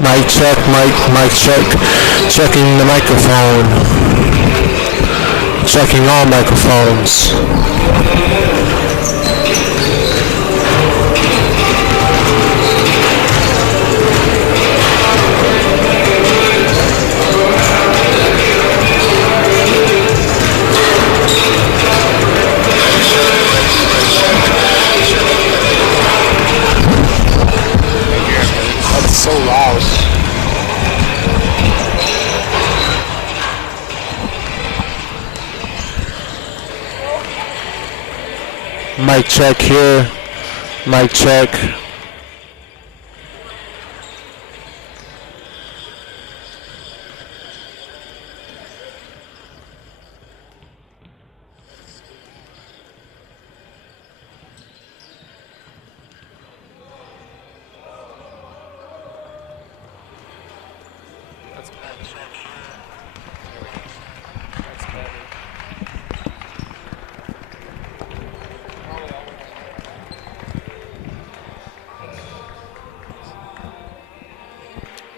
Mic check, mic check. Checking the microphone. Checking all microphones. That's so loud. Mic check here. Mic check.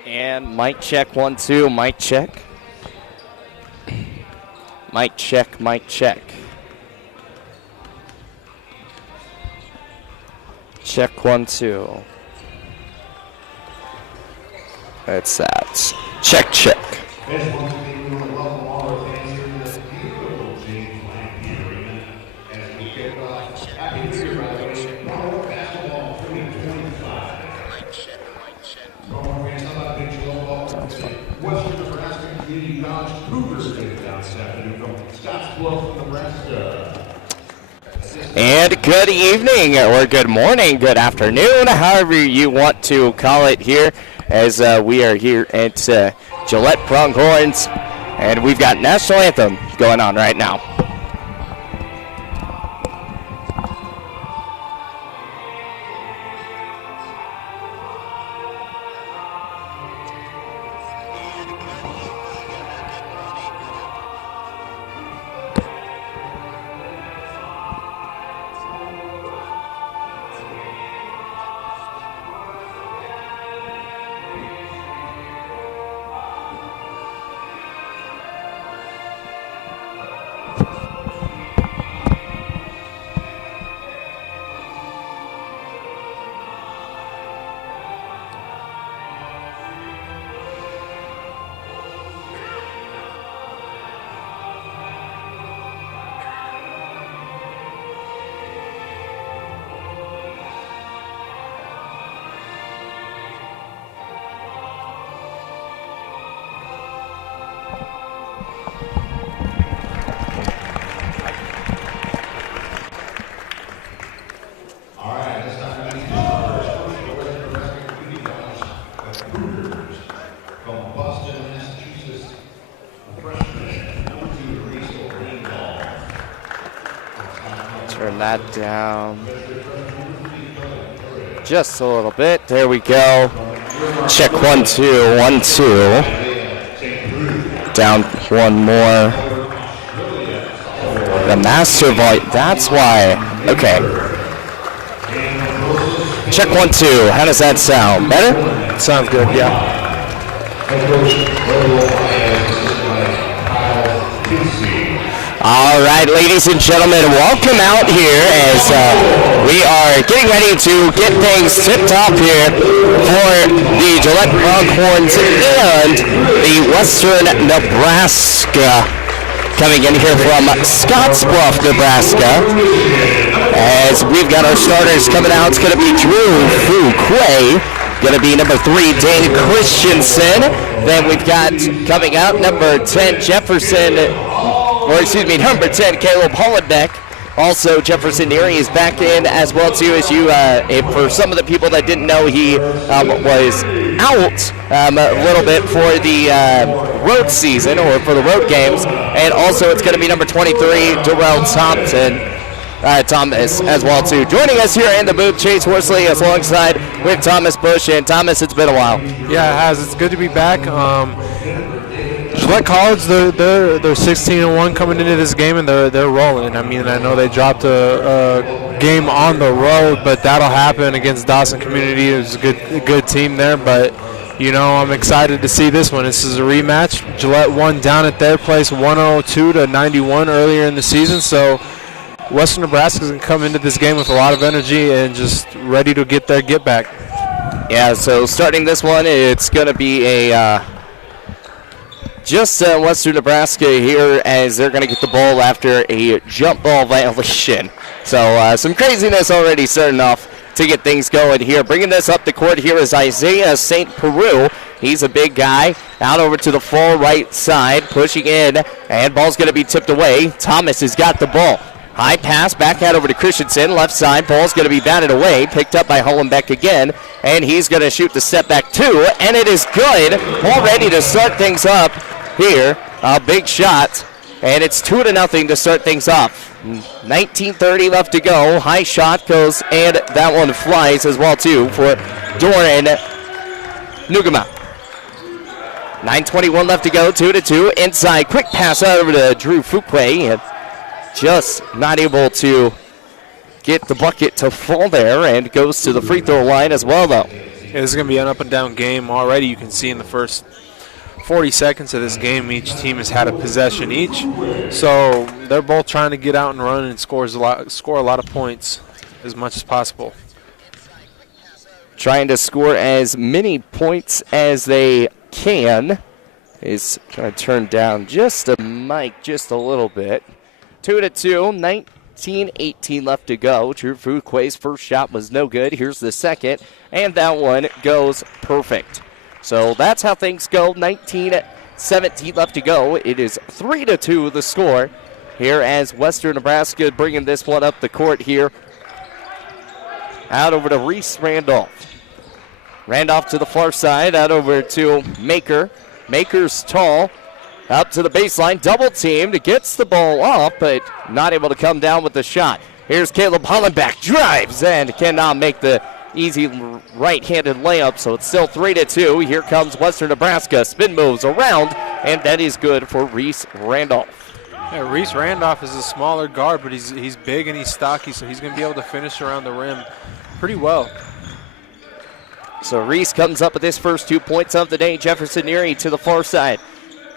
And mic check, 1, 2, mic check. Mic check, mic check. Check, 1, 2. That's that. Check, check. And good evening, or good morning, good afternoon, however you want to call it here, as we are here at Gillette Pronghorns, and we've got National Anthem going on right now. Turn that down just a little bit. There we go. Check 1, 2, 1, 2. Down one more. The master volume. That's why. Okay. Check 1, 2. How does that sound? Better? Sounds good, yeah. All right, ladies and gentlemen, welcome out here as we are getting ready to get things tipped off here for the Gillette Pronghorns and the Western Nebraska. Coming in here from Scottsbluff, Nebraska. As we've got our starters coming out, it's going to be Drew Fuquay. Going to be number 3, Dane Christensen. Then we've got coming out number 10, number 10, Caleb Hollenbeck. Also, Jefferson Neary is back in as well, too, as you, for some of the people that didn't know, he was out a little bit for the road season, or for the road games. And also, it's going to be number 23, Darrell Thomas as well, too. Joining us here in the booth, Chase Horsley, alongside with Thomas Bush. And Thomas, it's been a while. Yeah, it has. It's good to be back. Gillette College, they're 16-1 coming into this game, and they're rolling. I mean, I know they dropped a game on the road, but that'll happen against Dawson Community. It was a good team there, but I'm excited to see this one. This is a rematch. Gillette won down at their place 102 to 91 earlier in the season, so Western Nebraska is going to come into this game with a lot of energy and just ready to get their get back. Yeah, so starting this one, it's going to be a Western Nebraska here as they're going to get the ball after a jump ball violation. So some craziness already starting off to get things going here. Bringing this up the court here is Isaiah St. Peru. He's a big guy. Out over to the far right side, pushing in, and ball's going to be tipped away. Thomas has got the ball. High pass, back out over to Christensen. Left side, ball's going to be batted away. Picked up by Hollenbeck again, and he's going to shoot the step back two, and it is good. All ready to start things up here. A big shot, and it's 2-0 to start things off. 19:30 left to go. High shot goes, and that one flies as well, too, for Doran Nugama. 9:21 left to go, 2-2. Inside, quick pass out over to Drew Fuquay, and just not able to get the bucket to fall there, and goes to the free throw line as well, though. Yeah, this is going to be an up-and-down game already. You can see in the first 40 seconds of this game, each team has had a possession each. So they're both trying to get out and run and score a lot of points as much as possible. Trying to score as many points as they can. Is trying to turn down just a mic just a little bit. 2-2, 19-18 left to go. Drew Fuquay's first shot was no good. Here's the second, and that one goes perfect. So that's how things go. 19-17 left to go. It is 3-2 the score here as Western Nebraska bringing this one up the court here. Out over to Reese Randolph. Randolph to the far side. Out over to Maker. Maker's tall. Up to the baseline. Double teamed. Gets the ball off, but not able to come down with the shot. Here's Caleb Hollenbeck. Drives and cannot make the easy right-handed layup, so it's still 3-2. Here comes Western Nebraska. Spin moves around, and that is good for Reese Randolph. Yeah, Reese Randolph is a smaller guard, but he's big and he's stocky, so he's going to be able to finish around the rim pretty well. So Reese comes up with his first 2 points of the day. Jefferson Neary to the far side.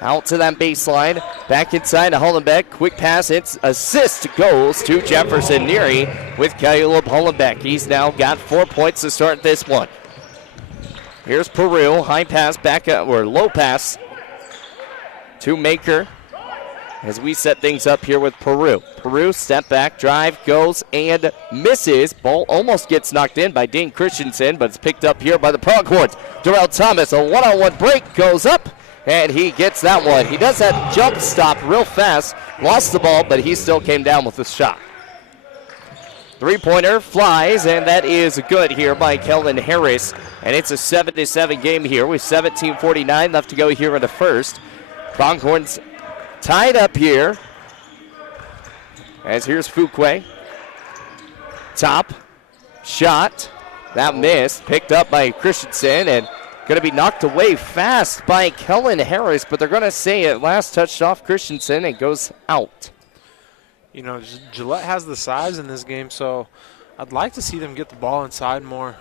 Out to that baseline. Back inside to Hollenbeck. Quick pass. Its assist goes to Jefferson Neary with Caleb Hollenbeck. He's now got 4 points to start this one. Here's Peru. High pass back up, or low pass to Maker as we set things up here with Peru. Peru step back, drive, goes and misses. Ball almost gets knocked in by Dane Christensen, but it's picked up here by the Pronghorns. Darrell Thomas, a one-on-one break, goes up. And he gets that one. He does that jump stop real fast. Lost the ball, but he still came down with the shot. Three-pointer flies, and that is good here by Kellen Harris. And it's a 7-7 game here with 17:49 left to go here in the first. Pronghorns tied up here. As here's Fuquay. Top shot. That missed. Picked up by Christensen, and going to be knocked away fast by Kellen Harris, but they're going to say it last touched off Christensen and goes out. Gillette has the size in this game, so I'd like to see them get the ball inside more.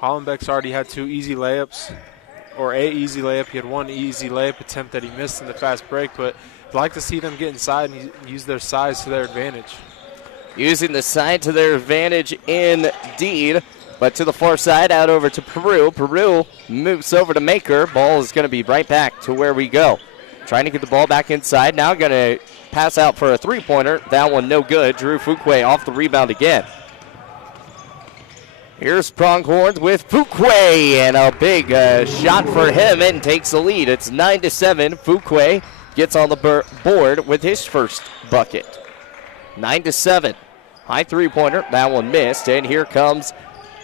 Hollenbeck's already had 2 easy layups, or a easy layup. He had 1 easy layup attempt that he missed in the fast break, but I'd like to see them get inside and use their size to their advantage. Using the side to their advantage indeed. But to the far side, out over to Peru. Peru moves over to Maker. Ball is going to be right back to where we go. Trying to get the ball back inside. Now going to pass out for a three-pointer. That one no good. Drew Fuquay off the rebound again. Here's Pronghorns with Fuquay, and a big shot for him and takes the lead. It's 9-7. Fuquay gets on the board with his first bucket. 9-7. High three-pointer. That one missed, and here comes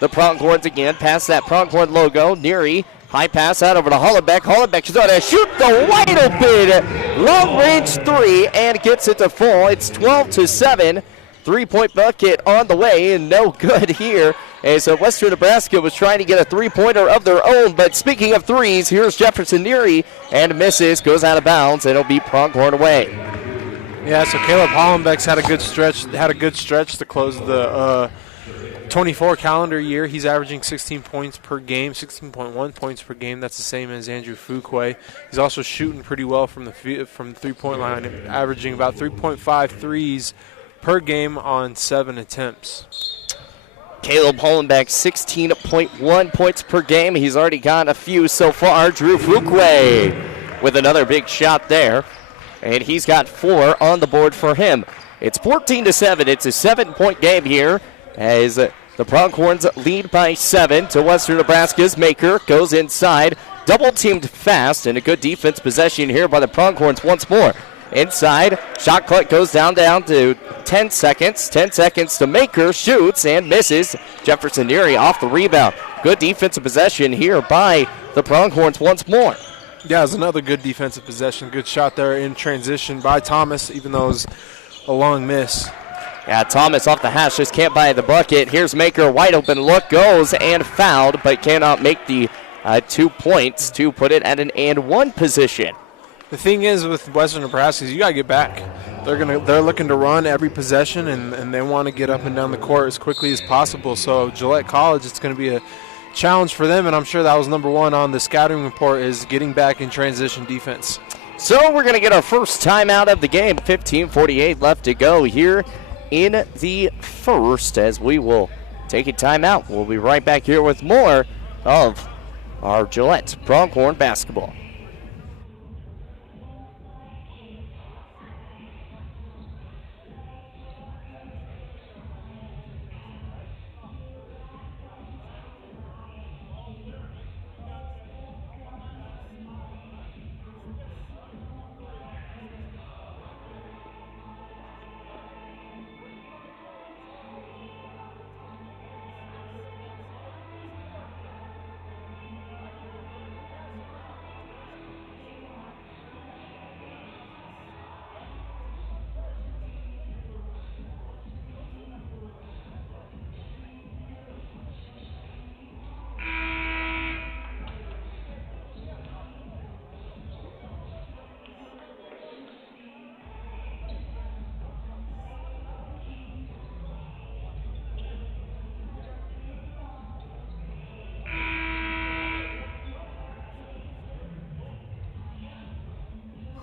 the Pronghorns again. Past that Pronghorn logo. Neary. High pass out over to Hollenbeck. Hollenbeck is going to shoot the wide open long-range three and gets it to fall. It's 12-7. Three-point bucket on the way and no good here. As Western Nebraska was trying to get a three-pointer of their own. But speaking of threes, here's Jefferson Neary and misses. Goes out of bounds and it'll be Pronghorn away. Yeah, so Caleb Hollenbeck's had a good stretch to close 24 calendar year, he's averaging 16 points per game, 16.1 points per game. That's the same as Andrew Fuquay. He's also shooting pretty well from the three-point line, averaging about 3.5 threes per game on 7 attempts. Caleb Hollenbeck, 16.1 points per game. He's already got a few so far. Drew Fuquay with another big shot there, and he's got 4 on the board for him. It's 14-7. It's a 7-point game here as the Pronghorns lead by 7 to Western Nebraska's Maker. Goes inside, double-teamed fast, and a good defense possession here by the Pronghorns once more. Inside, shot clock goes down to 10 seconds. 10 seconds to Maker, shoots and misses. Jefferson Neary off the rebound. Good defensive possession here by the Pronghorns once more. Yeah, it's another good defensive possession. Good shot there in transition by Thomas, even though it was a long miss. Yeah, Thomas off the hash, just can't buy the bucket. Here's Maker, wide open look, goes and fouled, but cannot make the 2 points to put it at an and 1 position. The thing is with Western Nebraska is you got to get back. They're looking to run every possession, and they want to get up and down the court as quickly as possible. So Gillette College, it's going to be a challenge for them, and I'm sure that was number 1 on the scouting report is getting back in transition defense. So we're going to get our first timeout of the game. 15:48 left to go here in the first as we will take a timeout. We'll be right back here with more of our Gillette Pronghorn basketball.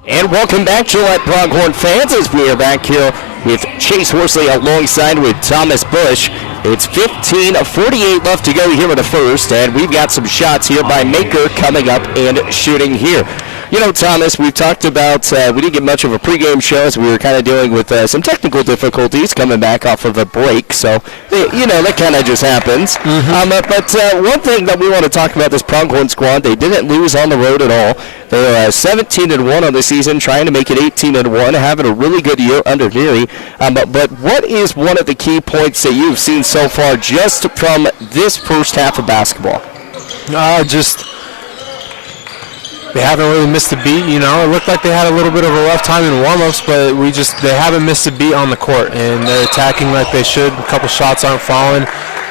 And welcome back, Gillette Pronghorn fans, as we are back here with Chase Horsley alongside with Thomas Bush. It's 15:48 left to go here in the first, and we've got some shots here by Maker coming up and shooting here. You know, Thomas, we've talked about, we didn't get much of a pregame show as we were kind of dealing with some technical difficulties coming back off of a break. So, that kind of just happens. But one thing that we want to talk about this Pronghorn squad, they didn't lose on the road at all. They're 17-1 on the season, trying to make it 18-1, having a really good year under Neary. But what is one of the key points that you've seen so far just from this first half of basketball? They haven't really missed a beat, It looked like they had a little bit of a rough time in warm-ups, but they haven't missed a beat on the court, and they're attacking like they should. A couple shots aren't falling.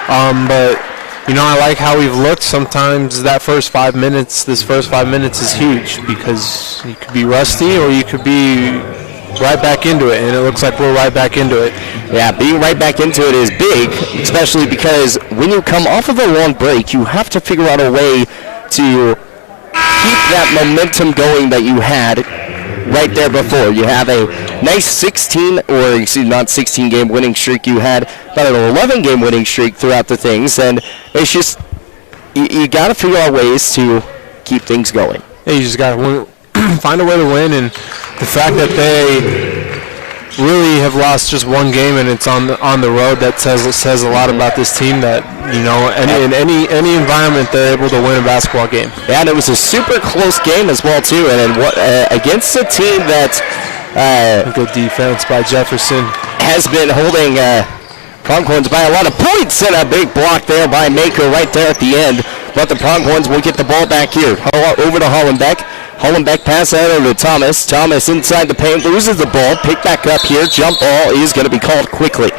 But I like how we've looked. Sometimes this first 5 minutes is huge because you could be rusty or you could be right back into it, and it looks like we're right back into it. Yeah, being right back into it is big, especially because when you come off of a long break, you have to figure out a way to keep that momentum going that you had right there before. You have a nice 16-game winning streak. You had about an 11-game winning streak throughout the things, and it's just you got to figure out ways to keep things going. Yeah, you just got to find a way to win, and the fact that they really have lost just one game and it's on the road, that says a lot about this team. That in any environment they're able to win a basketball game. Yeah, and it was a super close game as well too. And against a team that good defense by Jefferson has been holding Pronghorns by a lot of points, and a big block there by Maker right there at the end. But the Pronghorns will get the ball back here over to Hollenbeck. Hollenbeck pass out over to Thomas. Thomas inside the paint, loses the ball. Pick back up here. Jump ball is going to be called quickly.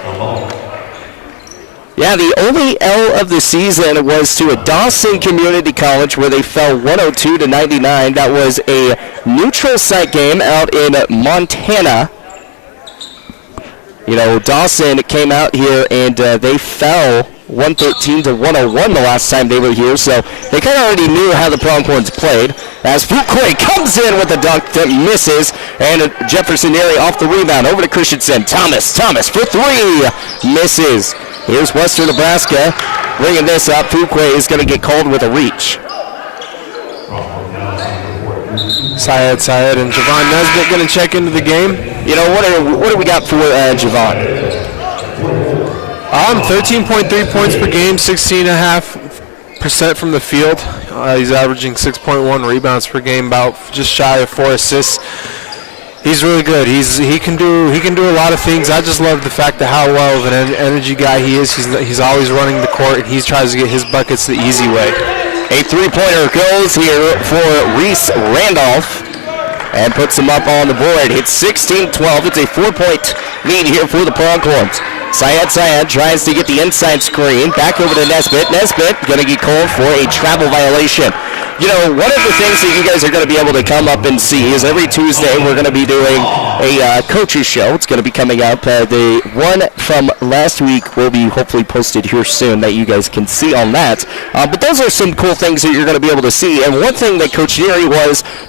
Yeah, the only L of the season was to a Dawson Community College where they fell 102-99. That was a neutral site game out in Montana. Dawson came out here and they fell 113 to 101 the last time they were here, so they kind of already knew how the Pronghorns played. As Fuquay comes in with a dunk that misses, and Jefferson Neary off the rebound over to Christensen. Thomas for three, misses. Here's Western Nebraska bringing this up. Fuquay is going to get called with a reach. Syed and Javon Nesbitt going to check into the game. What do we got for Javon? 13.3 points per game, 16.5% from the field. He's averaging 6.1 rebounds per game, about just shy of 4 assists. He's really good. He can do a lot of things. I just love the fact that how well of an energy guy he is. He's always running the court, and he tries to get his buckets the easy way. A three-pointer goes here for Reese Randolph and puts him up on the board. It's 16-12. It's a 4-point lead here for the Pronghorns. Syed tries to get the inside screen. Back over to Nesbitt. Nesbitt going to get called for a travel violation. One of the things that you guys are going to be able to come up and see is every Tuesday we're going to be doing a coaches show. It's going to be coming up. The one from last week will be hopefully posted here soon that you guys can see on that. But those are some cool things that you're going to be able to see. And one thing that Coach Neary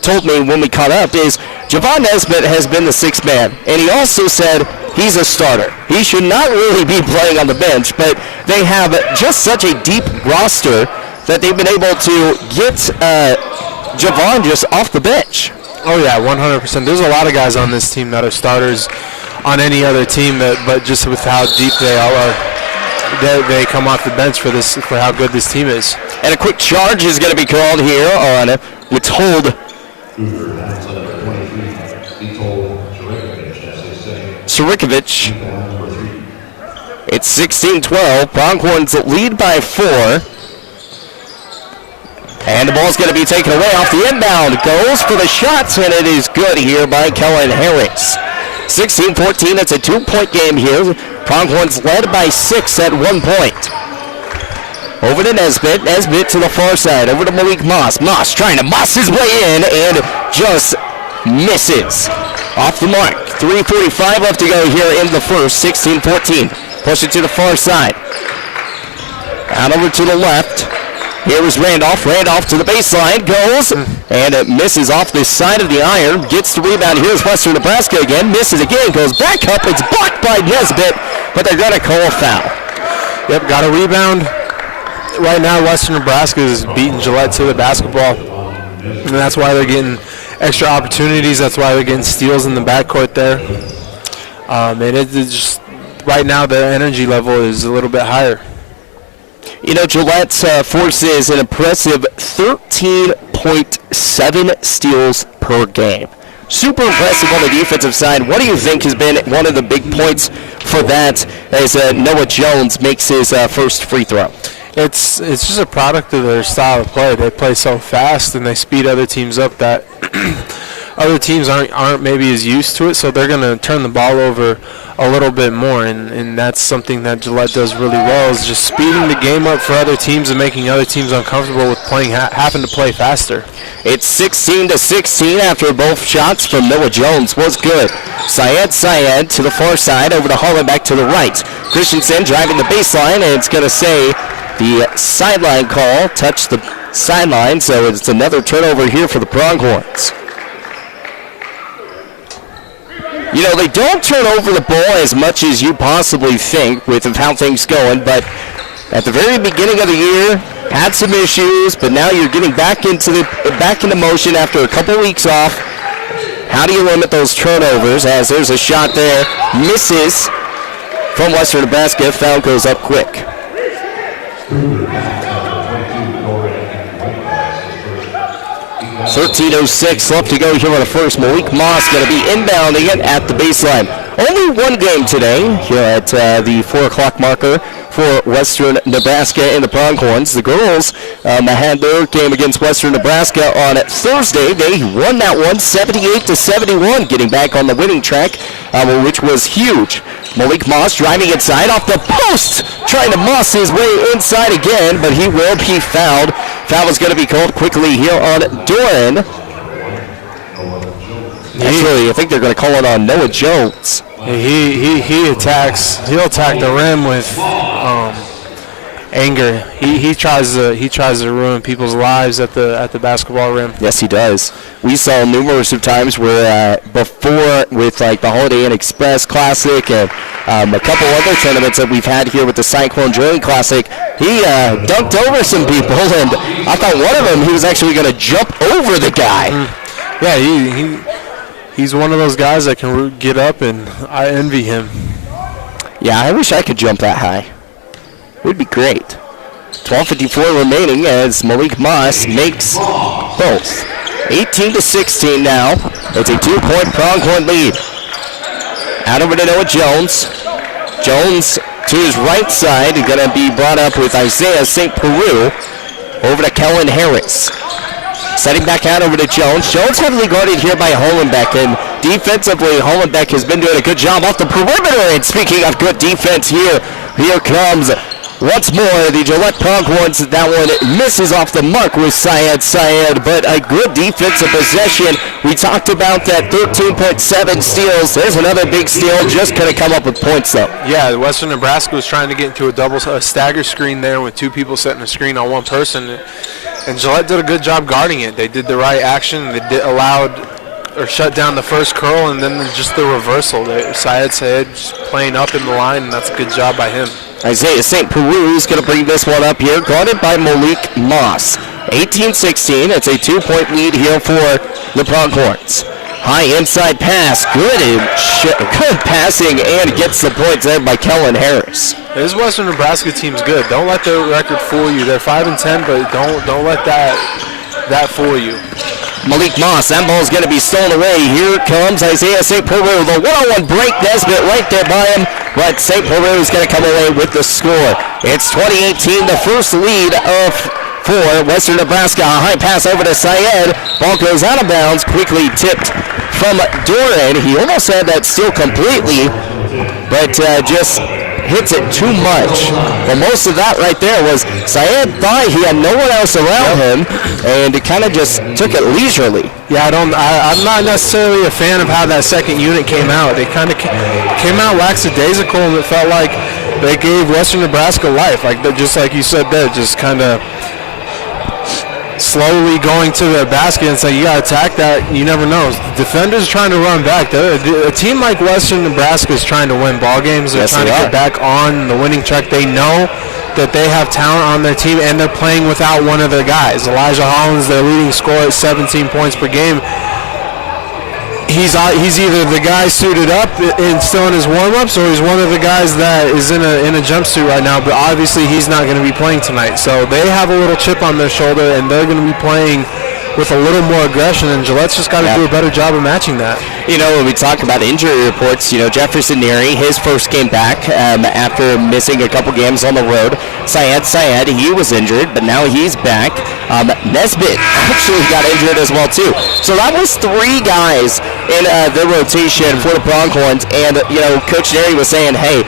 told me when we caught up is Javon Nesbitt has been the sixth man. And he also said he's a starter. He should not really be playing on the bench, but they have just such a deep roster that they've been able to get Javon just off the bench. Oh, yeah, 100%. There's a lot of guys on this team that are starters on any other team, but just with how deep they all are, they come off the bench for how good this team is. And a quick charge is going to be called here on withhold. Sarikovic. It's 16-12. Pronghorns lead by 4. And the ball's going to be taken away off the inbound. Goes for the shots, and it is good here by Kellen Harris. 16-14, it's a 2-point game here. Pronghorns led by 6 at 1 point. Over to Nesbitt. Nesbitt to the far side. Over to Malik Moss. Moss trying to Moss his way in and just misses. Off the mark. 3:45 left to go here in the first. 16-14. Push it to the far side. Out over to the left. Here is Randolph. Randolph to the baseline. Goes and it misses off the side of the iron. Gets the rebound. Here's Western Nebraska again. Misses again. Goes back up. It's blocked by Nesbitt, but they're going to call a foul. Yep, got a rebound. Right now, Western Nebraska is beating Gillette to the basketball, and that's why they're getting extra opportunities. That's why they're getting steals in the backcourt there. And it's just right now their energy level is a little bit higher. Gillette forces an impressive 13.7 steals per game. Super impressive on the defensive side. What do you think has been one of the big points for that as Noah Jones makes his first free throw? It's just a product of their style of play. They play so fast and they speed other teams up that other teams aren't maybe as used to it, so they're going to turn the ball over a little bit more, and that's something that Gillette does really well, is just speeding the game up for other teams and making other teams uncomfortable with having to play faster. It's 16-16 after both shots from Noah Jones was good. Syed to the far side, over to Holland, back to the right. Christensen driving the baseline, and it's going to say the sideline call touched the sideline, so it's another turnover here for the Pronghorns. They don't turn over the ball as much as you possibly think with how things going, but at the very beginning of the year, had some issues, but now you're getting back into motion after a couple weeks off. How do you limit those turnovers? As there's a shot there, misses from Western Nebraska. Foul goes up quick. 13:06 left to go here on the first. Malik Moss going to be inbounding it at the baseline. Only one game today here at the 4 o'clock marker for Western Nebraska and the Pronghorns. The girls had their game against Western Nebraska on Thursday. They won that one 78-71, getting back on the winning track, which was huge. Malik Moss driving inside off the post, trying to Moss his way inside again, but he will be fouled. Foul is going to be called quickly here on Doran. Actually, I think they're going to call it on Noah Jones. He attacks. He'll attack the rim with anger. He tries to ruin people's lives at the basketball rim. Yes, he does. We saw numerous of times where before with like the Holiday Inn Express Classic and a couple other tournaments that we've had here with the Cyclone Drilling Classic, he dunked over some people, and I thought one of them he was actually going to jump over the guy. Yeah, he's one of those guys that can get up, and I envy him. Yeah, I wish I could jump that high. Would be great. 12:54 remaining as Malik Moss makes both. 18-16 now. It's a 2-point Pronghorn lead. Out over to Noah Jones. Jones to his right side. Going to be brought up with Isaiah St. Peru. Over to Kellen Harris. Setting back out over to Jones. Jones heavily guarded here by Hollenbeck. And defensively, Hollenbeck has been doing a good job off the perimeter. And speaking of good defense here comes once more the Gillette Pronghorns. That one misses off the mark with Syed, but a good defensive possession. We talked about that 13.7 steals. There's another big steal. Just couldn't come up with points, though. Yeah, Western Nebraska was trying to get into a stagger screen there with two people setting a screen on one person. And Gillette did a good job guarding it. They did the right action. They shut down the first curl, and then just the reversal. Syed just playing up in the line, and that's a good job by him. Isaiah St. Peru is going to bring this one up here, guarded by Malik Moss. 18-16. It's a 2-point lead here for the Pronghorns. High inside pass. Good passing, and gets the points there by Kellen Harris. This Western Nebraska team's good. Don't let the record fool you. They're 5-10, but don't let that fool you. Malik Moss, that ball's going to be stolen away. Here comes Isaiah St. Peru. The one-on-one break, Nesbitt right there by him, but St. Peru is going to come away with the score. It's 2018, the first lead for Western Nebraska. A high pass over to Syed. Ball goes out of bounds, quickly tipped from Doran. He almost had that steal completely, but just hits it too much. But most of that right there was Syed thought he had no one else around him, and it kind of just took it leisurely. Yeah, I'm not necessarily a fan of how that second unit came out. They kind of came out lackadaisical, and it felt like they gave Western Nebraska life. Just like you said there, just kind of slowly going to the basket and say, you got to attack that. You never know. Defenders trying to run back. A team like Western Nebraska is trying to win ball games. They're trying to get back on the winning track. They know that they have talent on their team, and they're playing without one of their guys. Elijah Hollins, their leading scorer at 17 points per game. He's either the guy suited up and still in his warm-ups, or he's one of the guys that is in a jumpsuit right now, but obviously he's not going to be playing tonight. So they have a little chip on their shoulder, and they're going to be playing with a little more aggression, and Gillette's just got to do a better job of matching that. You know, when we talk about injury reports, Jefferson Neary, his first game back after missing a couple games on the road. Syed, he was injured, but now he's back. Nesbitt actually got injured as well, too. So that was three guys in the rotation for the Pronghorns, and, Coach Neary was saying, hey,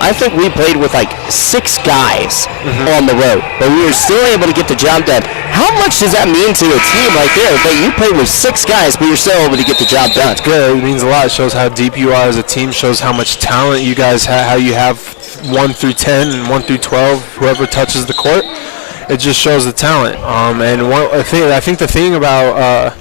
I think we played with like six guys on the road, but we were still able to get the job done. How much does that mean to a team right there that you played with six guys, but you're still able to get the job done? It's good. It means a lot. It shows how deep you are as a team, shows how much talent you guys have, how you have 1 through 10 and 1 through 12, whoever touches the court. It just shows the talent. I think the thing about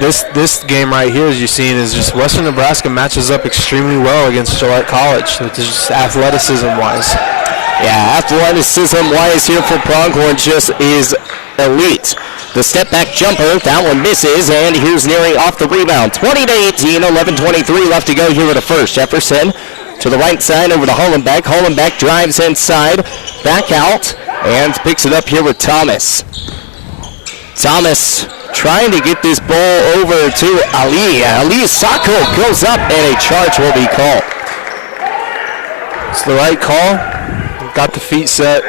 this game right here, as you've seen, is just Western Nebraska matches up extremely well against Gillette College, just athleticism-wise. Yeah, athleticism-wise here for Pronghorn just is elite. The step-back jumper, that one misses, and here's Neary off the rebound. 20-18, 11:23 left to go here with the first. Jefferson to the right side over to Hollenbeck. Hollenbeck drives inside, back out, and picks it up here with Thomas. Thomas trying to get this ball over to Ali. Ali Sacco goes up, and a charge will be called. It's the right call. Got the feet set.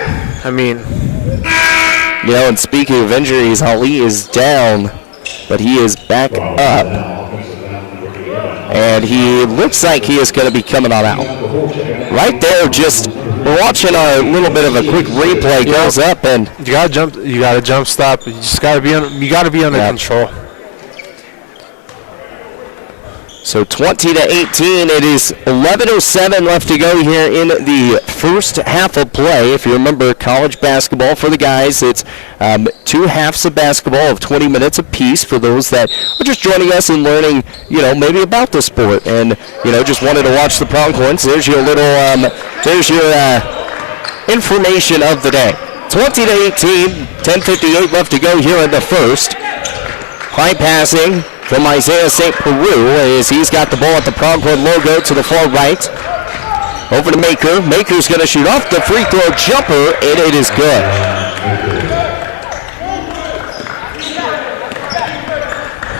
And speaking of injuries, Ali is down, but he is back up. And he looks like he is going to be coming on out. Right there, we're watching a little bit of a quick replay. Goes up, and you got to jump stop. You just got to be under control. So 20-18, it is 11:07 left to go here in the first half of play. If you remember college basketball for the guys, it's 2 halves of basketball of 20 minutes apiece for those that are just joining us and learning, maybe about the sport and, just wanted to watch the Pronghorns. There's your little, information of the day. 20-18, 10:58 left to go here in the first. High passing from Isaiah St. Peru as he's got the ball at the Pronghorn logo to the far right. Over to Maker. Maker's going to shoot off the free throw jumper, and it is good.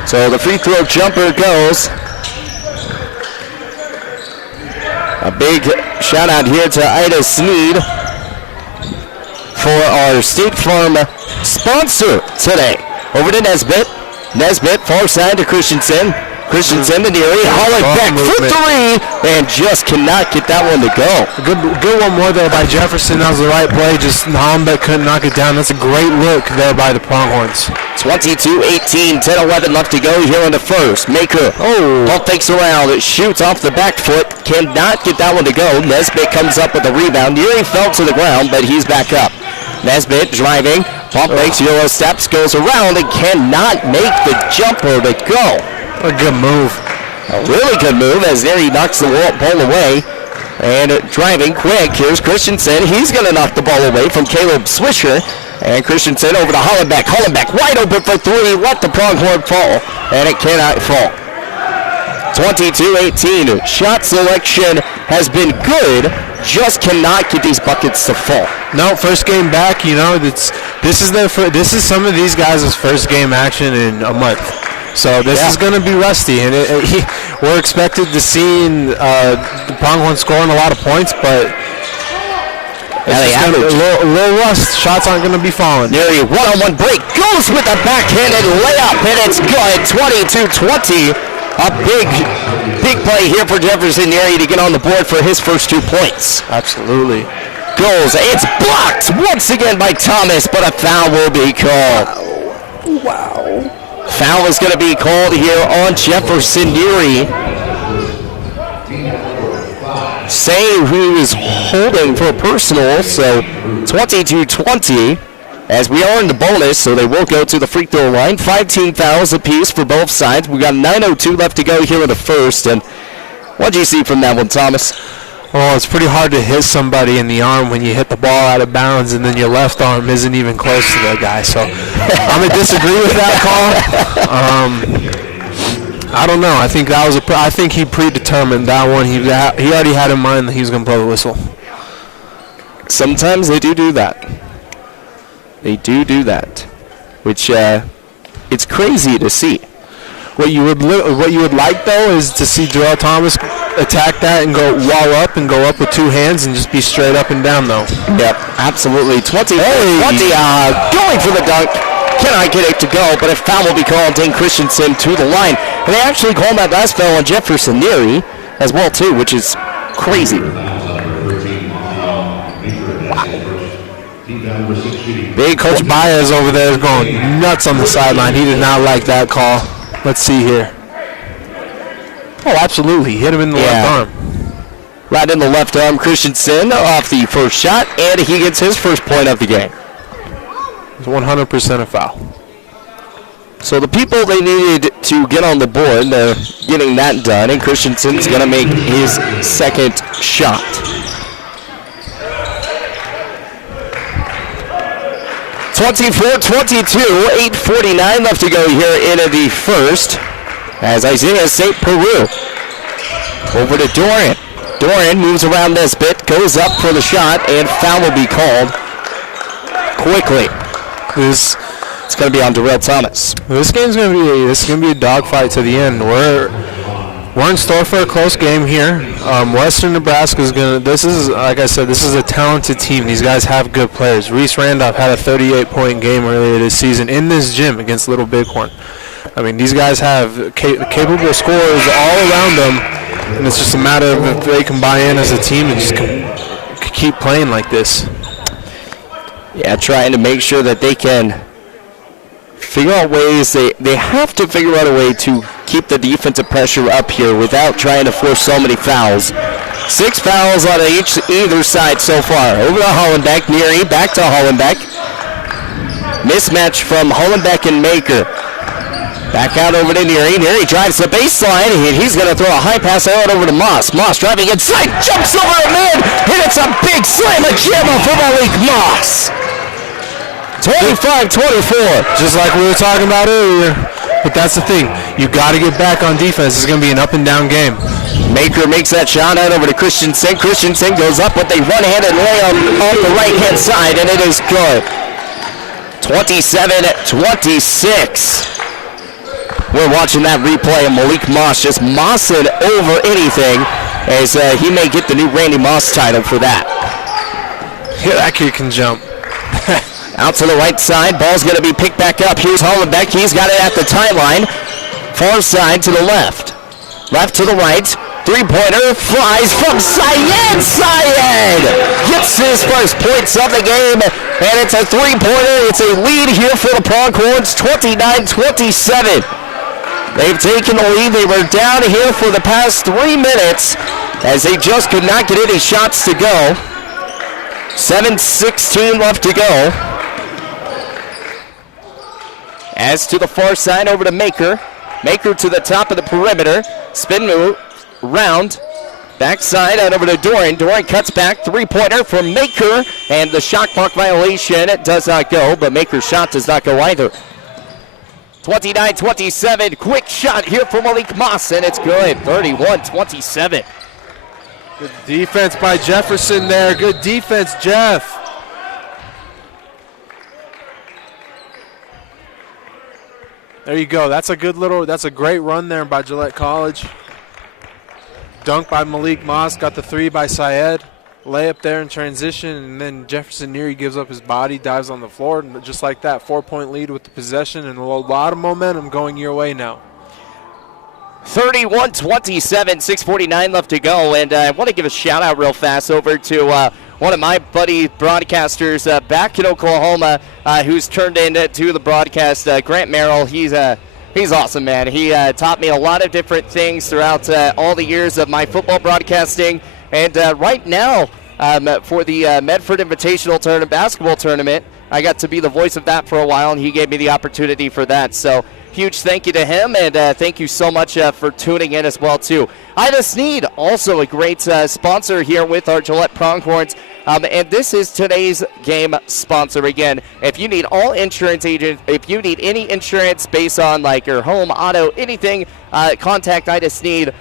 So the free throw jumper goes. A big shout out here to Ida Snead for our State Farm sponsor today. Over to Nesbitt. Nesbitt, far side to Christensen. Christensen to Neary. Holland back for three, and just cannot get that one to go. Good one more there by Jefferson. That was the right play. Just Hollenbeck couldn't knock it down. That's a great look there by the Pronghorns. 22-18, 10-11 left to go here in the first. Maker, ball fakes around. It shoots off the back foot. Cannot get that one to go. Nesbitt comes up with a rebound. Neary fell to the ground, but he's back up. Nesbitt driving. Pump makes Euro steps, goes around, and cannot make the jumper to go. A good move. A really good move as there he knocks the ball away. And driving quick, here's Christensen. He's going to knock the ball away from Caleb Swisher. And Christensen over to Hollenbeck. Hollenbeck wide open for three. Let the Pronghorn fall, and it cannot fall. 22-18. Shot selection has been good. Just cannot get these buckets to fall. No, first game back. This is some of these guys' first game action in a month. So this is going to be rusty, and we're expected to see the Pronghorn scoring a lot of points, but a little rust. Shots aren't going to be falling. Neary one-on-one break goes with a backhanded layup, and it's good. 22-20. A big play here for Jefferson Neary to get on the board for his first 2 points. Absolutely. Goes. It's blocked once again by Thomas, but a foul will be called. Wow. Foul is going to be called here on Jefferson Neary. Saying he was holding for a personal, so 22-20. As we are in the bonus, so they will go to the free throw line. 5 team fouls apiece for both sides. We got 9:02 left to go here in the first. And what did you see from that one, Thomas? Well, it's pretty hard to hit somebody in the arm when you hit the ball out of bounds and then your left arm isn't even close to the guy. So I'm going to disagree with that call. I don't know. I think I think he predetermined that one. He already had in mind that he was going to blow the whistle. Sometimes they do that. They do that, which it's crazy to see. What you would like though is to see Darrell Thomas attack that and go wall up and go up with 2 hands and just be straight up and down though. Yep, absolutely. 20 going for the dunk. Cannot get it to go, but a foul will be called. Dane Christensen to the line, and they actually called that last foul on Jefferson Neary as well too, which is crazy. Big Coach Baez over there is going nuts on the sideline. He did not like that call. Let's see here. Oh, absolutely. Hit him in the left arm. Right in the left arm, Christensen off the first shot, and he gets his first point of the game. It's 100% a foul. So the people they needed to get on the board, they're getting that done, and Christensen's going to make his second shot. 24-22, 8:49 left to go here in the first. As Isaiah St. Peru over to Doran. Doran moves around Nesbitt, goes up for the shot, and foul will be called quickly. It's going to be on Darrell Thomas. This game's going to be a dogfight to the end. We're in store for a close game here. Western Nebraska is going to. This is, like I said, this is a talented team. These guys have good players. Reese Randolph had a 38-point game earlier this season in this gym against Little Bighorn. I mean, these guys have capable scorers all around them, and it's just a matter of if they can buy in as a team and just keep playing like this. Yeah, trying to make sure that they can figure out ways. They have to figure out a way to keep the defensive pressure up here without trying to force so many fouls. 6 fouls on either side so far. Over to Hollenbeck, Neary, back to Hollenbeck. Mismatch from Hollenbeck and Maker. Back out over to Neary. Neary drives the baseline, and he's going to throw a high pass out over to Moss. Moss driving inside, jumps over a man, and it's a big slam of jammer for Malik Moss. 25-24. Just like we were talking about earlier. But that's the thing. You got to get back on defense. It's going to be an up-and-down game. Maker makes that shot out over to Christensen. Christensen goes up with a one-handed layup on the right-hand side, and it is good. 27-26. We're watching that replay of Malik Moss just mossing over anything as he may get the new Randy Moss title for that. Yeah, that kid can jump. Out to the right side. Ball's going to be picked back up. Here's Hollenbeck. He's got it at the timeline. Far side to the left. Left to the right. Three-pointer flies from Syed. Syed gets his first points of the game, and it's a three-pointer. It's a lead here for the Pronghorns, 29-27. They've taken the lead. They were down here for the past 3 minutes as they just could not get any shots to go. 7:16 left to go. As to the far side, over to Maker. Maker to the top of the perimeter. Spin move, round. Backside out over to Doran. Doran cuts back. Three-pointer from Maker. And the shot clock violation does not go, but Maker's shot does not go either. 29-27. Quick shot here for Malik Moss, and it's good. 31-27. Good defense by Jefferson there. Good defense, Jeff. There you go. That's a great run there by Gillette College. Dunk by Malik Moss. Got the three by Syed. Layup there in transition, and then Jefferson Neary gives up his body, dives on the floor, and just like that, 4-point lead with the possession and a lot of momentum going your way now. 31-27, 6:49 left to go, and I want to give a shout-out real fast over to one of my buddy broadcasters back in Oklahoma who's turned into the broadcast, Grant Merrill. He's awesome, man. He taught me a lot of different things throughout all the years of my football broadcasting, and right now for the Medford Invitational basketball tournament, I got to be the voice of that for a while, and he gave me the opportunity for that, so huge thank you to him, and thank you so much for tuning in as well, too. Ida Snead, also a great sponsor here with our Gillette Pronghorns, and this is today's game sponsor. Again, if you need all insurance agents, if you need any insurance based on like your home, auto, anything, contact Ida Snead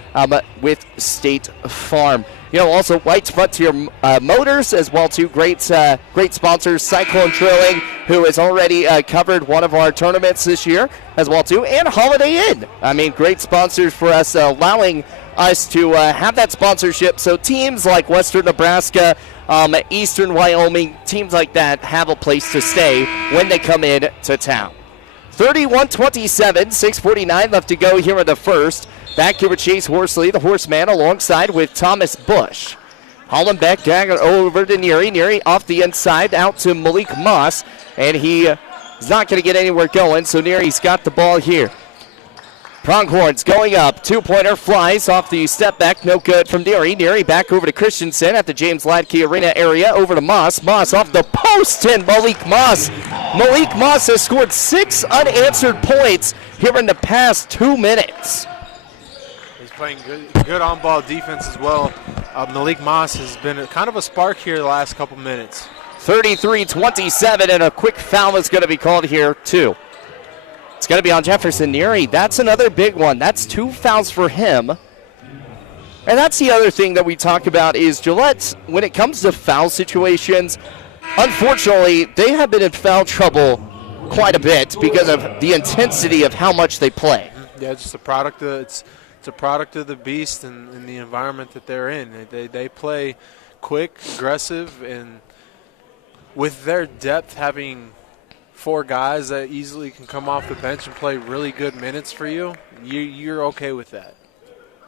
with State Farm. You know, also White's Frontier Motors as well, too. Great sponsors. Cyclone Drilling, who has already covered one of our tournaments this year as well, too. And Holiday Inn. I mean, great sponsors for us, allowing us to have that sponsorship. So teams like Western Nebraska, Eastern Wyoming, teams like that have a place to stay when they come in to town. 31-27, 6:49 left to go here in the first. Back here with Chase Horsley, the horseman, alongside with Thomas Bush. Hollenbeck over to Neary. Neary off the inside, out to Malik Moss, and he is not going to get anywhere going, so Neary's got the ball here. Pronghorns going up. Two-pointer flies off the step back. No good from Neary. Neary back over to Christensen at the James Ladke Arena area. Over to Moss. Moss off the post, and Malik Moss. Malik Moss has scored 6 unanswered points here in the past 2 minutes. He's playing good on-ball defense as well. Malik Moss has been kind of a spark here the last couple minutes. 33-27, and a quick foul is going to be called here, too. It's going to be on Jefferson Neary. That's another big one. That's 2 fouls for him. And that's the other thing that we talk about is Gillette, when it comes to foul situations, unfortunately, they have been in foul trouble quite a bit because of the intensity of how much they play. Yeah, it's just a product of, it's a product of the beast and the environment that they're in. They play quick, aggressive, and with their depth, having 4 guys that easily can come off the bench and play really good minutes for you, you're okay with that.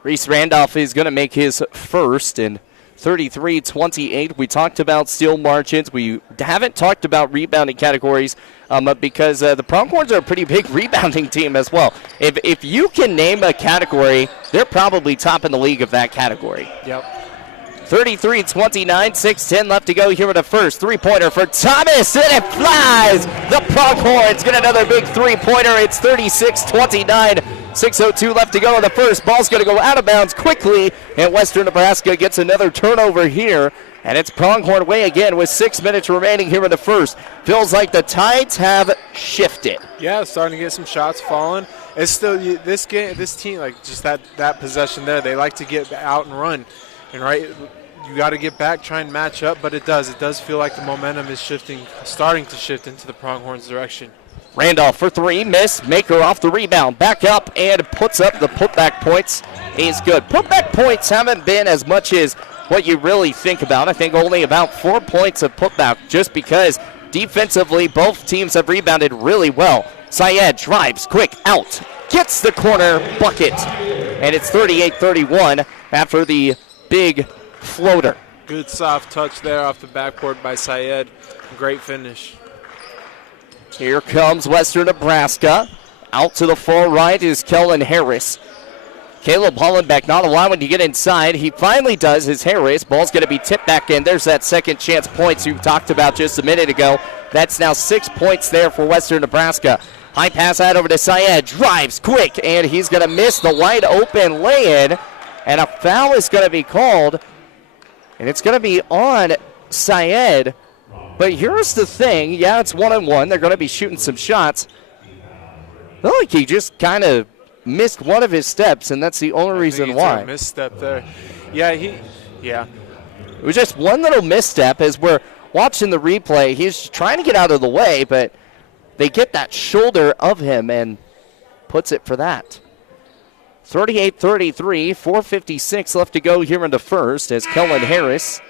Reese Randolph is going to make his first, and 33-28. We talked about steal margins. We haven't talked about rebounding categories. because the Pronghorns are a pretty big rebounding team as well. If you can name a category, they're probably top in the league of that category. Yep. 33-29, 6:10 left to go here in the first. Three-pointer for Thomas, and it flies! The Pronghorns get another big three-pointer. It's 36-29. 6:02 left to go in the first. Ball's going to go out of bounds quickly, and Western Nebraska gets another turnover here. And it's Pronghorn way again with 6 minutes remaining here in the first. Feels like the tides have shifted. Yeah, starting to get some shots falling. It's still this team, like just that possession there, they like to get out and run. And you got to get back, try and match up, but it does feel like the momentum is starting to shift into the Pronghorns' direction. Randolph for three, miss. Maker off the rebound, back up and puts up the putback points. Is good. Putback points haven't been as much as what you really think about. I think only about 4 points of putback, just because defensively both teams have rebounded really well. Syed drives quick out, gets the corner bucket, and it's 38-31 after the big floater. Good soft touch there off the backboard by Syed. Great finish. Here comes Western Nebraska. Out to the far right is Kellen Harris. Caleb Hollenbeck not allowing to get inside. He finally does his Harris. Ball's going to be tipped back in. There's that second chance points you talked about just a minute ago. That's now 6 points there for Western Nebraska. High pass out over to Syed. Drives quick, and he's going to miss the wide open lay-in. And a foul is going to be called. And it's going to be on Syed. But here's the thing. Yeah, it's 1-on-1. They're going to be shooting some shots. I feel like he just kind of missed one of his steps, and that's the only reason why. A misstep there. Yeah. It was just one little misstep. As we're watching the replay, he's trying to get out of the way, but they get that shoulder of him and puts it for that. 38-33, 4:56 left to go here in the first as Kellen Harris.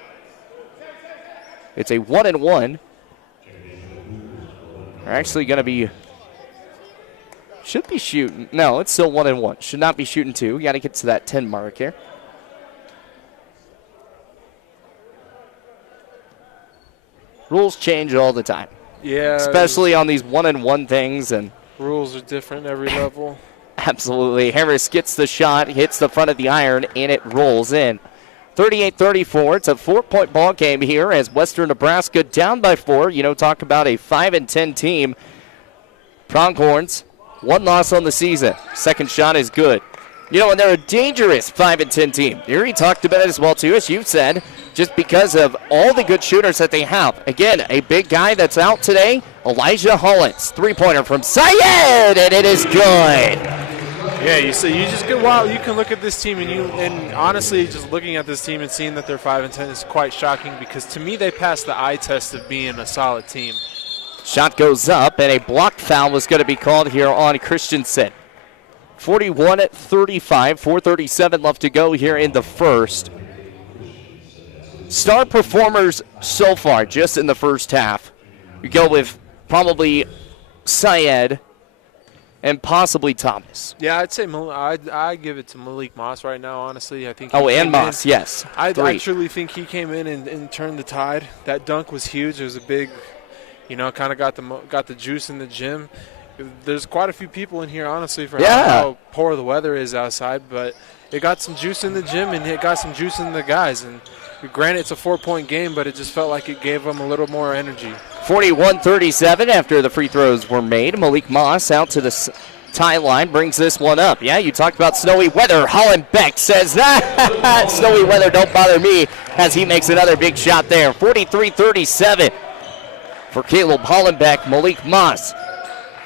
It's a 1-on-1. They're actually going to be, should be shooting. No, it's still 1-on-1. Should not be shooting two. Got to get to that 10 mark here. Rules change all the time. Yeah. Especially on these 1-on-1 things. And rules are different every level. Absolutely. Harris gets the shot, hits the front of the iron, and it rolls in. 38-34. It's a 4-point ball game here as Western Nebraska down by 4. Talk about a 5-10 team. Pronghorns, 1 loss on the season. Second shot is good. And they're a dangerous 5-10 team. Erie talked about it as well, too, as you've said, just because of all the good shooters that they have. Again, a big guy that's out today, Elijah Hollins. Three-pointer from Syed, and it is good. Yeah, you just get wild. You can look at this team, and honestly, just looking at this team and seeing that they're 5-10 is quite shocking because to me they passed the eye test of being a solid team. Shot goes up, and a blocked foul was going to be called here on Christensen. 41-35, 4:37 left to go here in the first. Star performers so far, just in the first half. We go with probably Syed and possibly Thomas. Yeah, I'd say I give it to Malik Moss right now, honestly. I think. And Moss, yes. I truly think he came in and turned the tide. That dunk was huge. It was a big, kind of got the juice in the gym. There's quite a few people in here, honestly, for how poor the weather is outside, but it got some juice in the gym and it got some juice in the guys. And granted, it's a 4-point game, but it just felt like it gave them a little more energy. 41-37 after the free throws were made. Malik Moss out to the tie line, brings this one up. Yeah, you talked about snowy weather. Hollenbeck says, snowy weather don't bother me, as he makes another big shot there. 43-37 for Caleb Hollenbeck. Malik Moss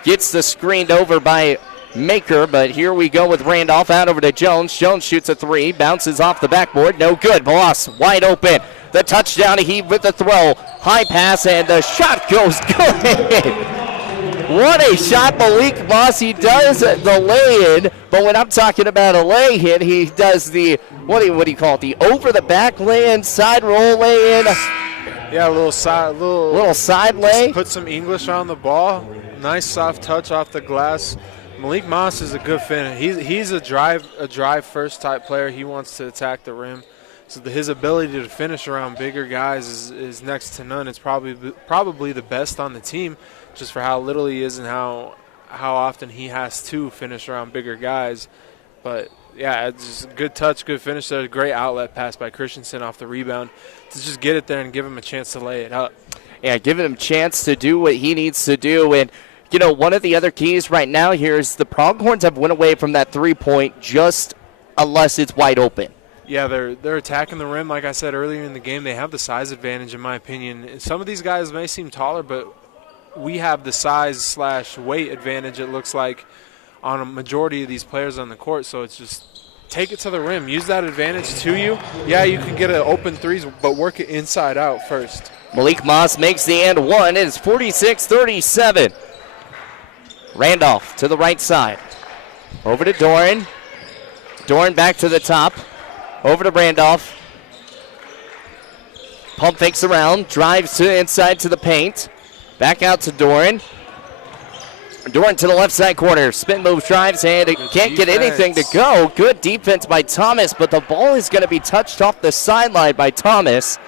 gets the screened over by Maker, but here we go with Randolph out over to Jones. Jones shoots a three, bounces off the backboard. No good. Moss wide open. The touchdown to Heave with the throw. High pass, and the shot goes good. What a shot, Malik Moss. He does the lay-in, but when I'm talking about a lay-in, he does the, what do you call it, the over-the-back lay-in, side roll lay-in. Yeah, a little side lay. Put some English on the ball. Nice soft touch off the glass. Malik Moss is a good finisher. He's a drive first type player. He wants to attack the rim. So his ability to finish around bigger guys is next to none. It's probably the best on the team, just for how little he is and how often he has to finish around bigger guys. But, yeah, it's just a good touch, good finish there. Great outlet pass by Christensen off the rebound to just get it there and give him a chance to lay it up. Yeah, giving him a chance to do what he needs to do. And, you know, one of the other keys right now here is the Pronghorns have went away from that three-point just unless it's wide open. Yeah, they're attacking the rim. Like I said earlier in the game, they have the size advantage, in my opinion. Some of these guys may seem taller, but we have the size/weight advantage, it looks like, on a majority of these players on the court. So it's just take it to the rim. Use that advantage to you. Yeah, you can get an open threes, but work it inside out first. Malik Moss makes the and one. It is 46-37. Randolph to the right side. Over to Doran. Doran back to the top. Over to Randolph. Pump fakes around. Drives to inside to the paint. Back out to Doran. Doran to the left side corner. Spin move, drives, and it can't get anything to go. Good defense by Thomas, but the ball is going to be touched off the sideline by Thomas.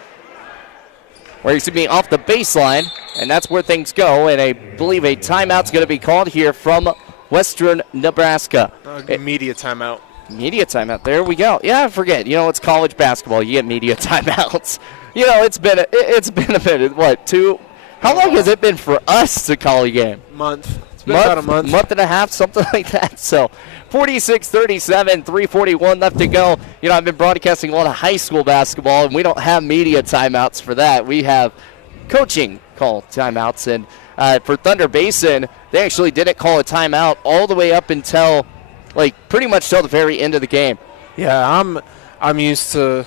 Or he's going to be off the baseline, and that's where things go. And I believe a timeout's going to be called here from Western Nebraska. Media timeout. Media timeout. There we go. Yeah, I forget. You know, it's college basketball. You get media timeouts. You know, it's been a minute. What, 2? How long has it been for us to call a game? Month. It's been about a month. Month and a half, something like that. So 46-37, 3:41 left to go. You know, I've been broadcasting a lot of high school basketball, and we don't have media timeouts for that. We have coaching call timeouts. And for Thunder Basin, they actually didn't call a timeout all the way up until pretty much till the very end of the game. Yeah, I'm used to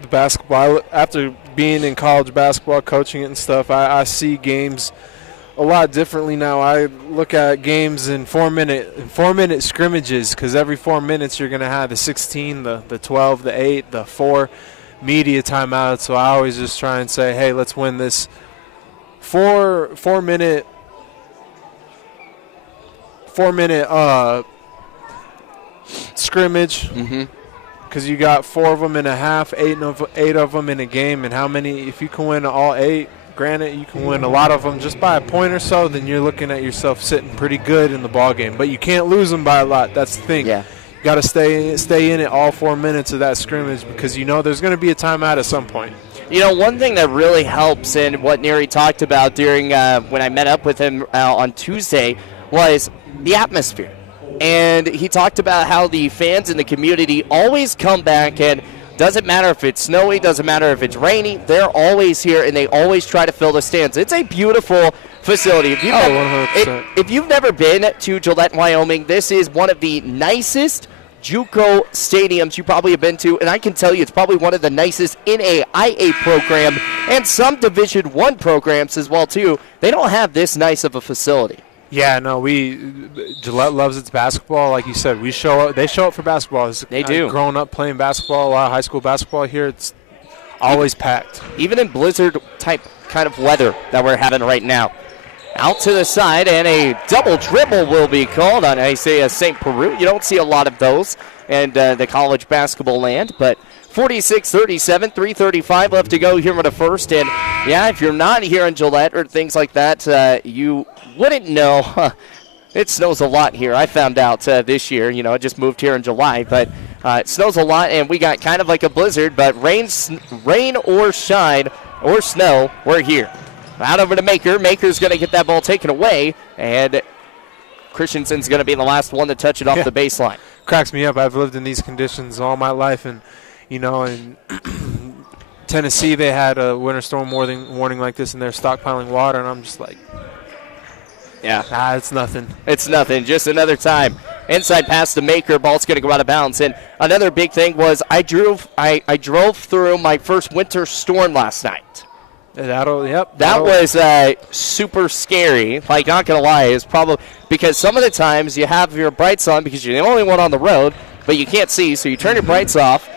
the basketball. After being in college basketball, coaching it and stuff, I see games a lot differently now. I look at games in 4-minute scrimmages, because every 4 minutes you're going to have the 16, the 12, the 8, the 4 media timeouts. So I always just try and say, hey, let's win this 4-minute scrimmage, because you got 4 of them in a half, 8 of them in a game, and how many, if you can win all 8, granted you can win a lot of them just by a point or so, then you're looking at yourself sitting pretty good in the ball game. But you can't lose them by a lot. That's the thing. Yeah. You got to stay in it all 4 minutes of that scrimmage, because you know there's going to be a timeout at some point. You know, one thing that really helps, and what Neri talked about during when I met up with him on Tuesday, was the atmosphere. And he talked about how the fans in the community always come back, and doesn't matter if it's snowy, doesn't matter if it's rainy, they're always here, and they always try to fill the stands. It's a beautiful facility. If you've never been to Gillette, Wyoming, this is one of the nicest JUCO stadiums you probably have been to, and I can tell you it's probably one of the nicest NAIA program and some Division I programs as well, too. They don't have this nice of a facility. Yeah, no, Gillette loves its basketball. Like you said, they show up for basketball. They do. Growing up playing basketball, a lot of high school basketball here, it's always packed. Even in blizzard-type kind of weather that we're having right now. Out to the side, and a double dribble will be called on Isaiah St. Peru. You don't see a lot of those in the college basketball land, but 46-37, 3:35 left to go here in the first. And, yeah, if you're not here in Gillette or things like that, you wouldn't know. It snows a lot here. I found out this year. You know, I just moved here in July, but it snows a lot, and we got kind of like a blizzard, but rain or shine or snow, we're here. Out over to Maker. Maker's going to get that ball taken away, and Christensen's going to be the last one to touch it off the baseline. Cracks me up. I've lived in these conditions all my life, and, you know, in Tennessee they had a winter storm warning like this, and they're stockpiling water, and I'm just like, it's nothing. It's nothing. Just another time. Inside pass to Maker. Ball's going to go out of bounds. And another big thing was I drove through my first winter storm last night. That was super scary. Like, not going to lie, it's probably because some of the times you have your brights on because you're the only one on the road, but you can't see, so you turn your brights off,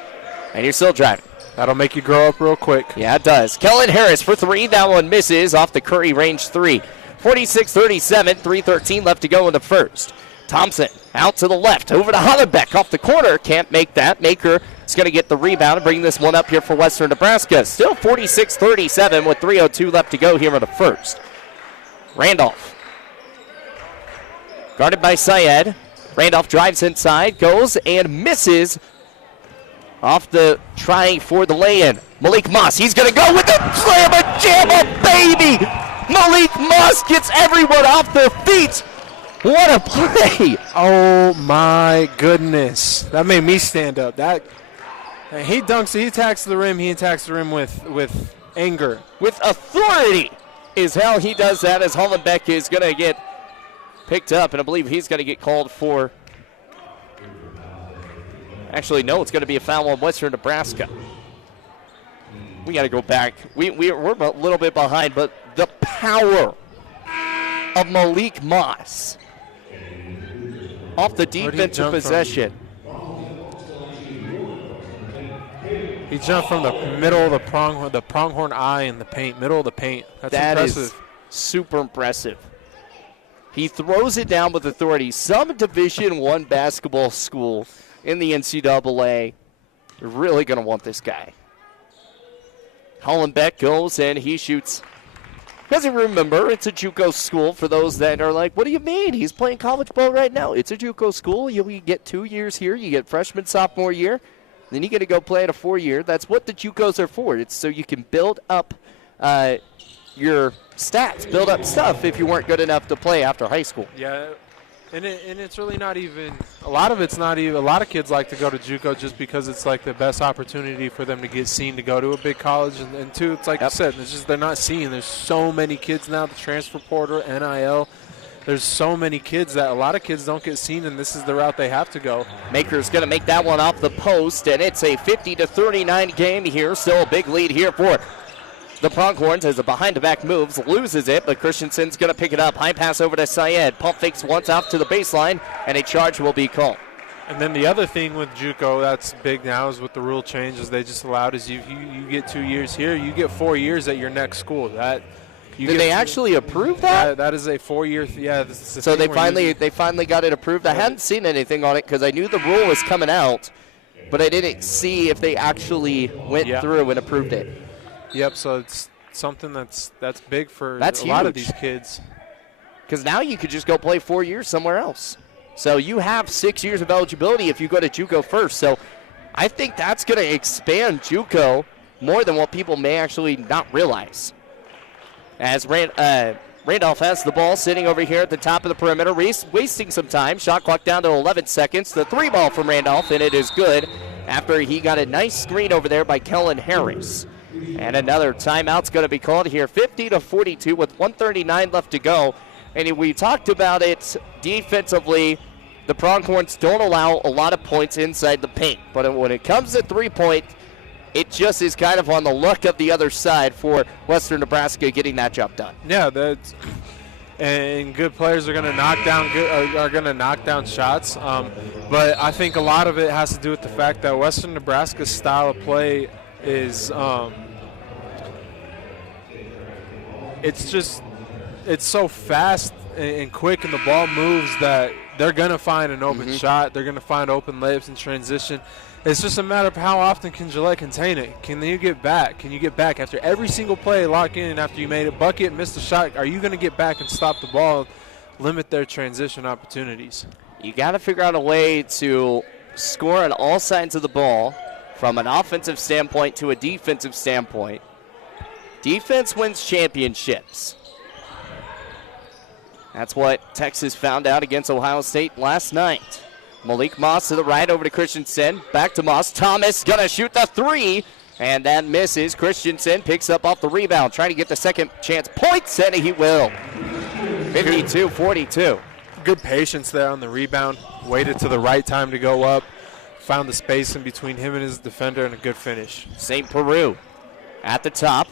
and you're still driving. That'll make you grow up real quick. Yeah, it does. Kellen Harris for 3. That one misses off the Curry range 3. 46-37, 3:13 left to go in the first. Thompson out to the left, over to Hollenbeck off the corner. Can't make that. Maker is going to get the rebound and bring this one up here for Western Nebraska. Still 46-37 with 3:02 left to go here in the first. Randolph. Guarded by Syed. Randolph drives inside, goes and misses off the try for the lay-in. Malik Moss, he's going to go with the slam-a-jamma, baby! Malik Moss gets everyone off their feet. What a play! Oh, my goodness. That made me stand up. He dunks, he attacks the rim. He attacks the rim with anger. With authority is how he does that, as Hollenbeck is going to get picked up, and I believe he's going to get called for. Actually, no, it's going to be a foul on Western Nebraska. We got to go back. We're a little bit behind, but the power of Malik Moss off the defensive possession. He jumped from the middle of the pronghorn eye in the paint, middle of the paint. That's impressive. Is super impressive. He throws it down with authority. Some Division I basketball school in the NCAA are really going to want this guy. Hollenbeck goes and he shoots. Because remember, it's a JUCO school for those that are like, what do you mean? He's playing college ball right now. It's a JUCO school. You get 2 years here. You get freshman, sophomore year. Then you get to go play at a 4-year. That's what the JUCOs are for. It's so you can build up your stats, build up stuff if you weren't good enough to play after high school. Yeah, and it's really not even – a lot of it's not even – a lot of kids like to go to JUCO just because it's like the best opportunity for them to get seen to go to a big college. And two, it's like you said, it's just they're not seen. There's so many kids now, the transfer portal, NIL. There's so many kids that a lot of kids don't get seen, and this is the route they have to go. Maker's going to make that one off the post, and it's a 50-39 game here. Still a big lead here for the Pronghorns as the behind-the-back moves, loses it, but Christensen's going to pick it up. High pass over to Syed. Pump fakes once out to the baseline, and a charge will be called. And then the other thing with JUCO that's big now is with the rule changes they just allowed is you get 2 years here, you get 4 years at your next school. Did they actually approve that? That is a 4-year. So they finally got it approved. I hadn't seen anything on it because I knew the rule was coming out, but I didn't see if they actually went through and approved it. Yep. So it's something that's big for a lot of these kids. Because now you could just go play 4 years somewhere else. So you have 6 years of eligibility if you go to JUCO first. So I think that's going to expand JUCO more than what people may actually not realize. As Randolph has the ball sitting over here at the top of the perimeter, wasting some time. Shot clock down to 11 seconds. The 3 ball from Randolph, and it is good after he got a nice screen over there by Kellen Harris. And another timeout's going to be called here, 50-42 with 1:39 left to go. And we talked about it defensively. The Pronghorns don't allow a lot of points inside the paint. But when it comes to three-point, it just is kind of on the luck of the other side for Western Nebraska getting that job done. Yeah, and good players are going to knock down shots. But I think a lot of it has to do with the fact that Western Nebraska's style of play is it's so fast and quick, and the ball moves that they're going to find an open shot. They're going to find open layups in transition. It's just a matter of how often can Gillette contain it. Can you get back? Can you get back after every single play, lock in after you made a bucket, missed a shot? Are you going to get back and stop the ball, limit their transition opportunities? You got to figure out a way to score on all sides of the ball from an offensive standpoint to a defensive standpoint. Defense wins championships. That's what Texas found out against Ohio State last night. Malik Moss to the right, over to Christensen. Back to Moss. Thomas going to shoot the 3, and that misses. Christensen picks up off the rebound, trying to get the second chance points, and he will. 52-42. Good patience there on the rebound. Waited to the right time to go up. Found the space in between him and his defender, and a good finish. St. Peru at the top.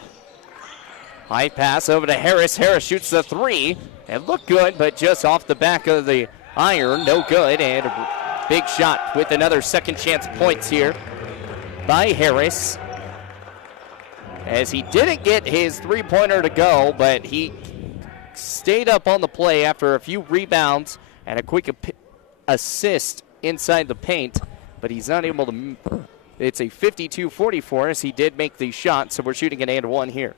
High pass over to Harris. Harris shoots the 3. It looked good, but just off the back of the iron. No good, and a big shot with another second chance points here by Harris. As he didn't get his three-pointer to go, but he stayed up on the play after a few rebounds and a quick assist inside the paint, but he's not able to it's a 52-44 as he did make the shot, so we're shooting an and one here.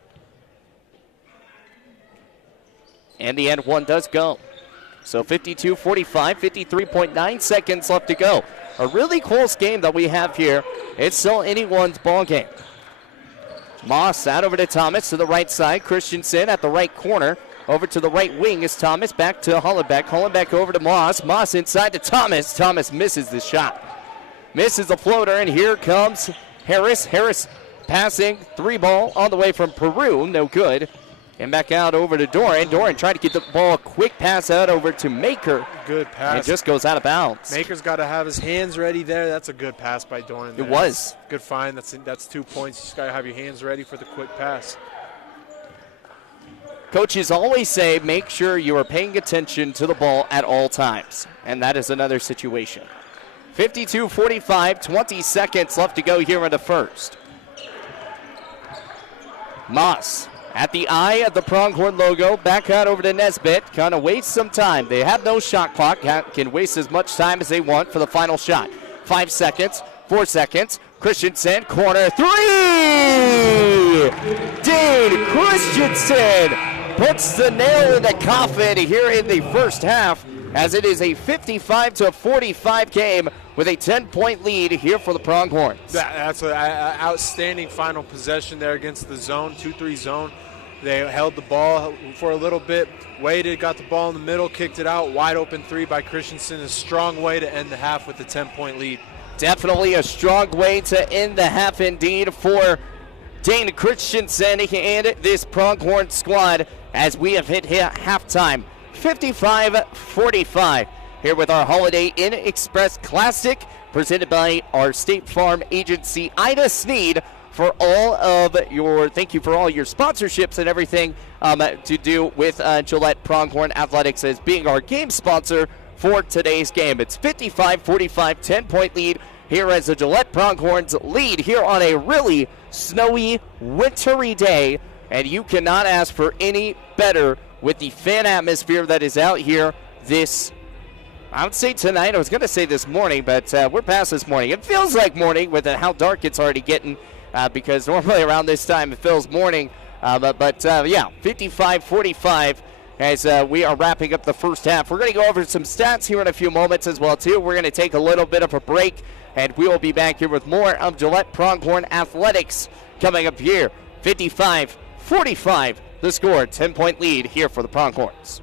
And the and one does go. So 52-45, 53.9 seconds left to go. A really close game that we have here. It's still anyone's ball game. Moss out over to Thomas to the right side. Christensen at the right corner. Over to the right wing is Thomas. Back to Hollenbeck. Hollenbeck over to Moss. Moss inside to Thomas. Thomas misses the shot. Misses the floater, and here comes Harris. Harris passing. 3-ball on the way from Peru. No good. And back out over to Doran. Doran trying to get the ball. Quick pass out over to Maker. Good pass. And it just goes out of bounds. Maker's got to have his hands ready there. That's a good pass by Doran. It was. Good find. That's 2 points. You just got to have your hands ready for the quick pass. Coaches always say make sure you are paying attention to the ball at all times. And that is another situation. 52-45, 20 seconds left to go here in the first. Moss at the eye of the Pronghorn logo, back out over to Nesbitt. Kind of waste some time. They have no shot clock. Can waste as much time as they want for the final shot. 5 seconds, 4 seconds. Christensen, corner 3! Dane Christensen puts the nail in the coffin here in the first half, as it is a 55-45 game with a 10-point lead here for the Pronghorns. That's an outstanding final possession there against the zone, 2-3 zone. They held the ball for a little bit, waited, got the ball in the middle, kicked it out. Wide open 3 by Christensen. A strong way to end the half with a 10-point lead. Definitely a strong way to end the half indeed for Dane Christensen and this Pronghorn squad as we have hit halftime. 55-45 here with our Holiday Inn Express Classic presented by our State Farm agency, Ida Snead. Thank you for all your sponsorships and everything to do with Gillette Pronghorn Athletics as being our game sponsor for today's game. It's 55-45, 10-point lead here as the Gillette Pronghorns lead here on a really snowy, wintry day, and you cannot ask for any better with the fan atmosphere that is out here I would say tonight. I was going to say this morning, but we're past this morning. It feels like morning with how dark it's already getting. Because normally around this time it feels morning. Yeah, 55-45 as we are wrapping up the first half. We're going to go over some stats here in a few moments as well, too. We're going to take a little bit of a break, and we will be back here with more of Gillette Pronghorn Athletics coming up here. 55-45, the score, 10-point lead here for the Pronghorns.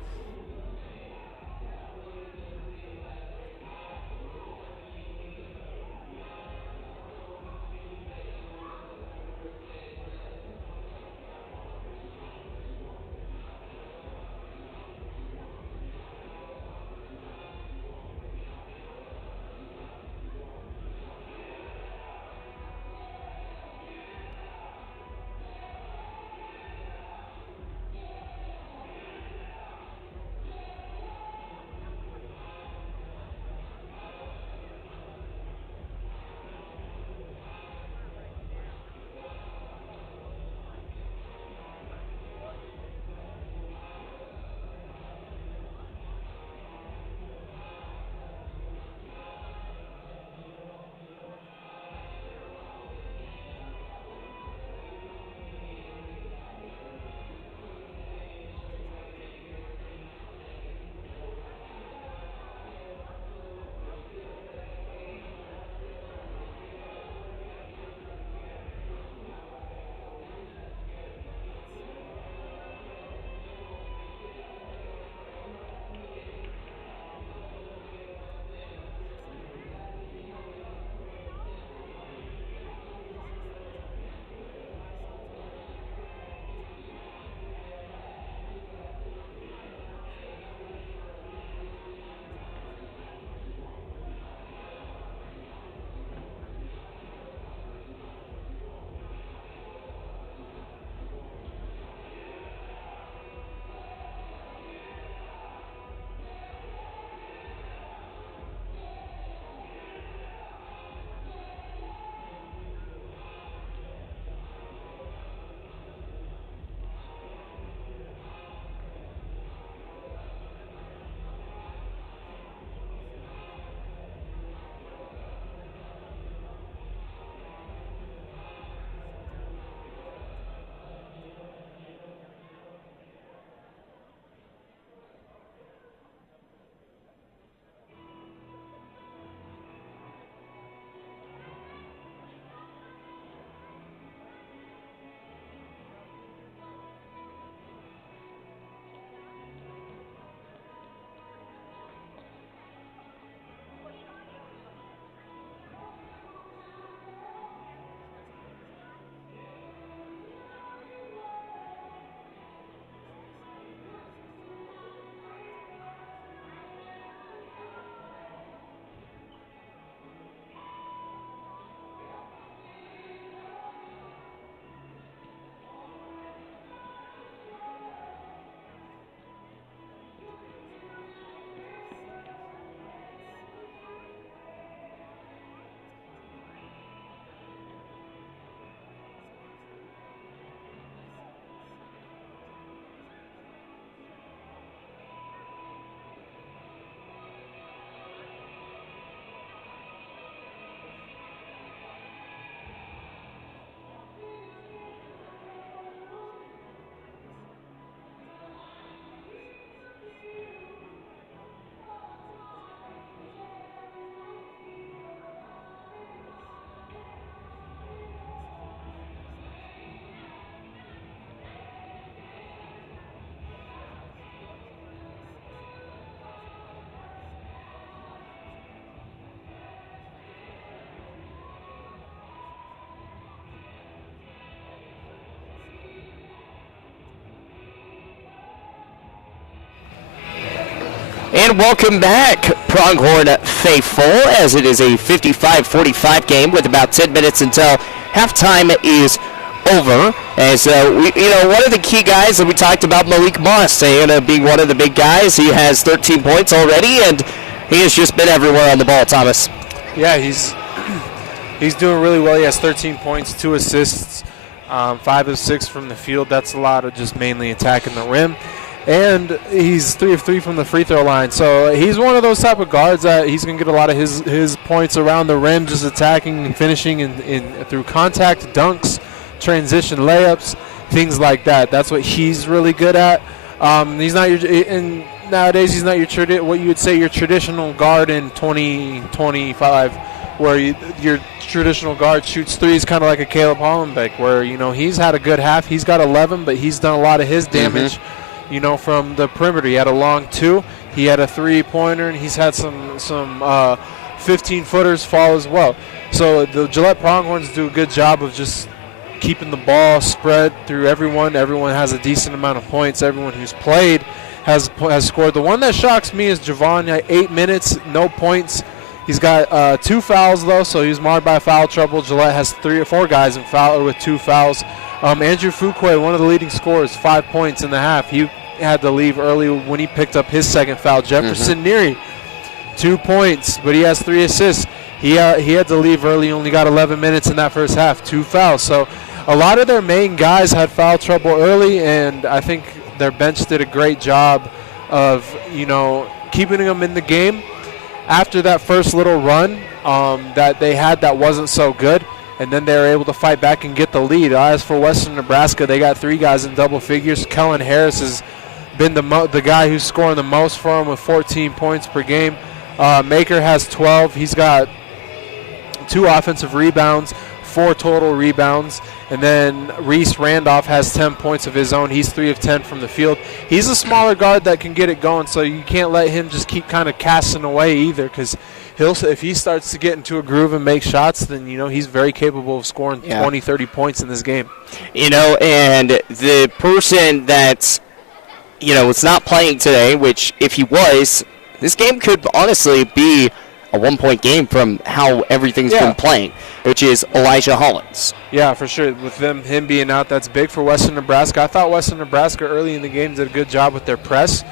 And welcome back, Pronghorn faithful, as it is a 55-45 game with about 10 minutes until halftime is over. As one of the key guys that we talked about, Malik Moss, being one of the big guys. He has 13 points already, and he has just been everywhere on the ball, Thomas. Yeah, he's doing really well. He has 13 points, 2 assists, 5 of 6 from the field. That's a lot of just mainly attacking the rim. And he's 3 of 3 from the free throw line. So he's one of those type of guards that he's going to get a lot of his points around the rim, just attacking and finishing in through contact, dunks, transition layups, things like that. That's what he's really good at. He's not nowadays he's not what you would say your traditional guard in 2025, where your traditional guard shoots threes, kind of like a Caleb Hollenbeck, where he's had a good half. He's got 11, but he's done a lot of his damage. From the perimeter. He had a long 2. He had a 3-pointer, and he's had some 15-footers fall as well. So the Gillette Pronghorns do a good job of just keeping the ball spread through everyone. Everyone has a decent amount of points. Everyone who's played has scored. The one that shocks me is Javon. 8 minutes, no points. He's got 2 fouls, though, so he's marred by foul trouble. Gillette has 3 or 4 guys in foul with 2 fouls. Andrew Fuquay, one of the leading scorers, 5 points in the half. He had to leave early when he picked up his second foul. Jefferson Neary, 2 points, but he has 3 assists. He had to leave early, only got 11 minutes in that first half, 2 fouls. So a lot of their main guys had foul trouble early, and I think their bench did a great job of, keeping them in the game. After that first little run that they had that wasn't so good, and then they were able to fight back and get the lead. As for Western Nebraska, they got 3 guys in double figures. Kellen Harris has been the guy who's scoring the most for him with 14 points per game. Maker has 12. He's got 2 offensive rebounds, 4 total rebounds. And then Reese Randolph has 10 points of his own. He's 3 of 10 from the field. He's a smaller guard that can get it going, so you can't let him just keep kind of casting away either, because if he starts to get into a groove and make shots, then he's very capable of scoring 20, 30 points in this game. And the person that's it's not playing today, which if he was, this game could honestly be a 1-point game from how everything's been playing, which is Elijah Hollins. Yeah, for sure. With him being out, that's big for Western Nebraska. I thought Western Nebraska early in the game did a good job with their press.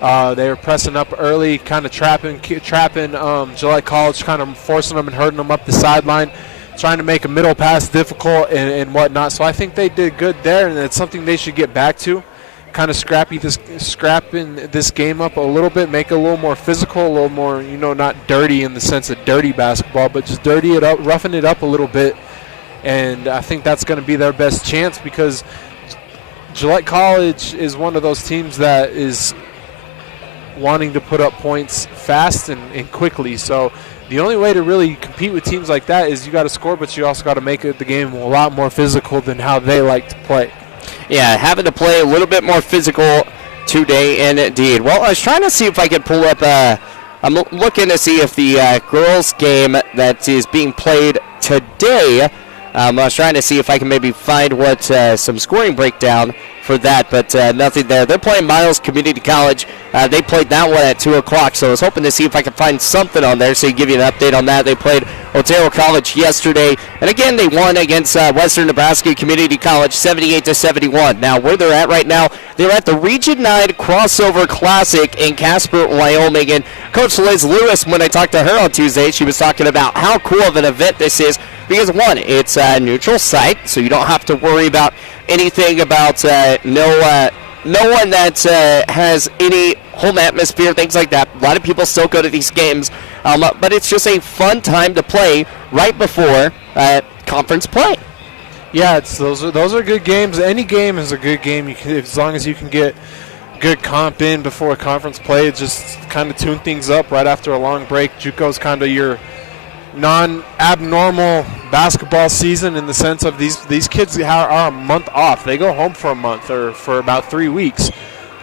They were pressing up early, kind of trapping Gillette College, kind of forcing them and hurting them up the sideline, trying to make a middle pass difficult and whatnot. So I think they did good there, and it's something they should get back to. Kind of scrapping this game up a little bit, make it a little more physical, a little more, not dirty in the sense of dirty basketball, but just dirty it up, roughen it up a little bit. And I think that's going to be their best chance, because Gillette College is one of those teams that is wanting to put up points fast and quickly. So the only way to really compete with teams like that is you got to score, but you also got to make the game a lot more physical than how they like to play. Yeah, having to play a little bit more physical today, indeed. Well, I was trying to see if I could pull up I'm looking to see if the girls' game that is being played today, I was trying to see if I can maybe find what some scoring breakdown for that, but nothing there. They're playing Miles Community College. They played that one at 2 o'clock, so I was hoping to see if I could find something on there so give you an update on that. They played Otero College yesterday, and again, they won against Western Nebraska Community College 78-71. Now, where they're at right now, they're at the Region 9 Crossover Classic in Casper, Wyoming, and Coach Liz Lewis, when I talked to her on Tuesday, she was talking about how cool of an event this is, because, one, it's a neutral site, so you don't have to worry about anything about no one that has any home atmosphere, things like that. A lot of people still go to these games, but it's just a fun time to play right before conference play. Yeah, those are good games. Any game is a good game as long as you can get good comp in before conference play. Just kind of tune things up right after a long break. JUCO's kind of your non-abnormal basketball season in the sense of these kids are a month off. They go home for a month or for about 3 weeks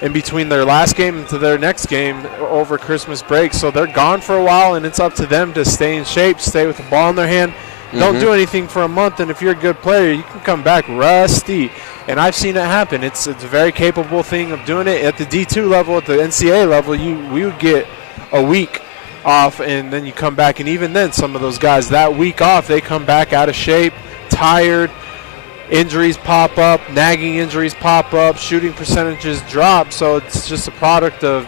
in between their last game and to their next game over Christmas break. So they're gone for a while, and it's up to them to stay in shape, stay with the ball in their hand. Don't do anything for a month, and if you're a good player, you can come back rusty. And I've seen it happen. It's a very capable thing of doing it. At the D2 level, at the NCAA level, we would get a week off, and then you come back. And even then, some of those guys, that week off, they come back out of shape, tired, injuries pop up, nagging injuries pop up, shooting percentages drop. So it's just a product of,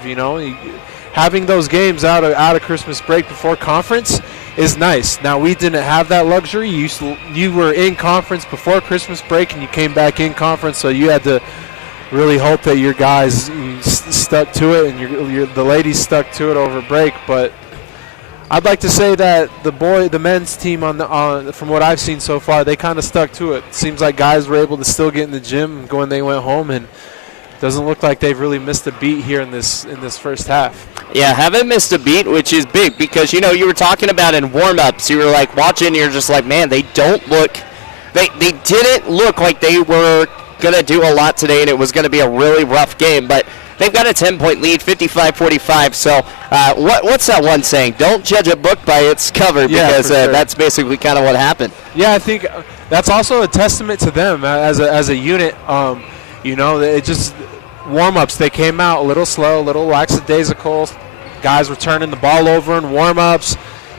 having those games out of Christmas break before conference is nice. Now, we didn't have that luxury. You were in conference before Christmas break, and you came back in conference, so you had to really hope that your guys stuck to it and the ladies stuck to it over break. But I'd like to say that the men's team from what I've seen so far, they kind of stuck to it. Seems like guys were able to still get in the gym when they went home, and doesn't look like they've really missed a beat here in this first half. Yeah, haven't missed a beat, which is big because, you were talking about in warm-ups, you were like watching, you're just like, man, they didn't look like they were going to do a lot today, and it was going to be a really rough game, but they've got a 10-point lead, 55-45. So what's that one saying? Don't judge a book by its cover, because sure. That's basically kind of what happened. Yeah, I think that's also a testament to them as a unit. It just warm-ups, they came out a little slow, a little lackadaisical. Guys were turning the ball over in warm-ups,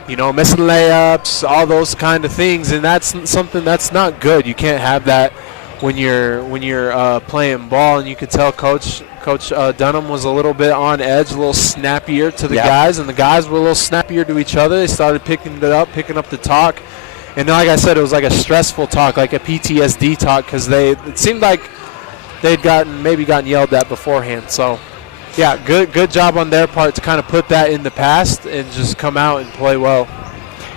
missing layups, all those kind of things, and that's something that's not good. You can't have that when you're playing ball, and you could tell Coach Dunham was a little bit on edge, a little snappier to the guys, and the guys were a little snappier to each other. They started picking up the talk, and like I said, it was like a stressful talk, like a PTSD talk, because it seemed like they'd gotten yelled at beforehand. So, yeah, good job on their part to kind of put that in the past and just come out and play well.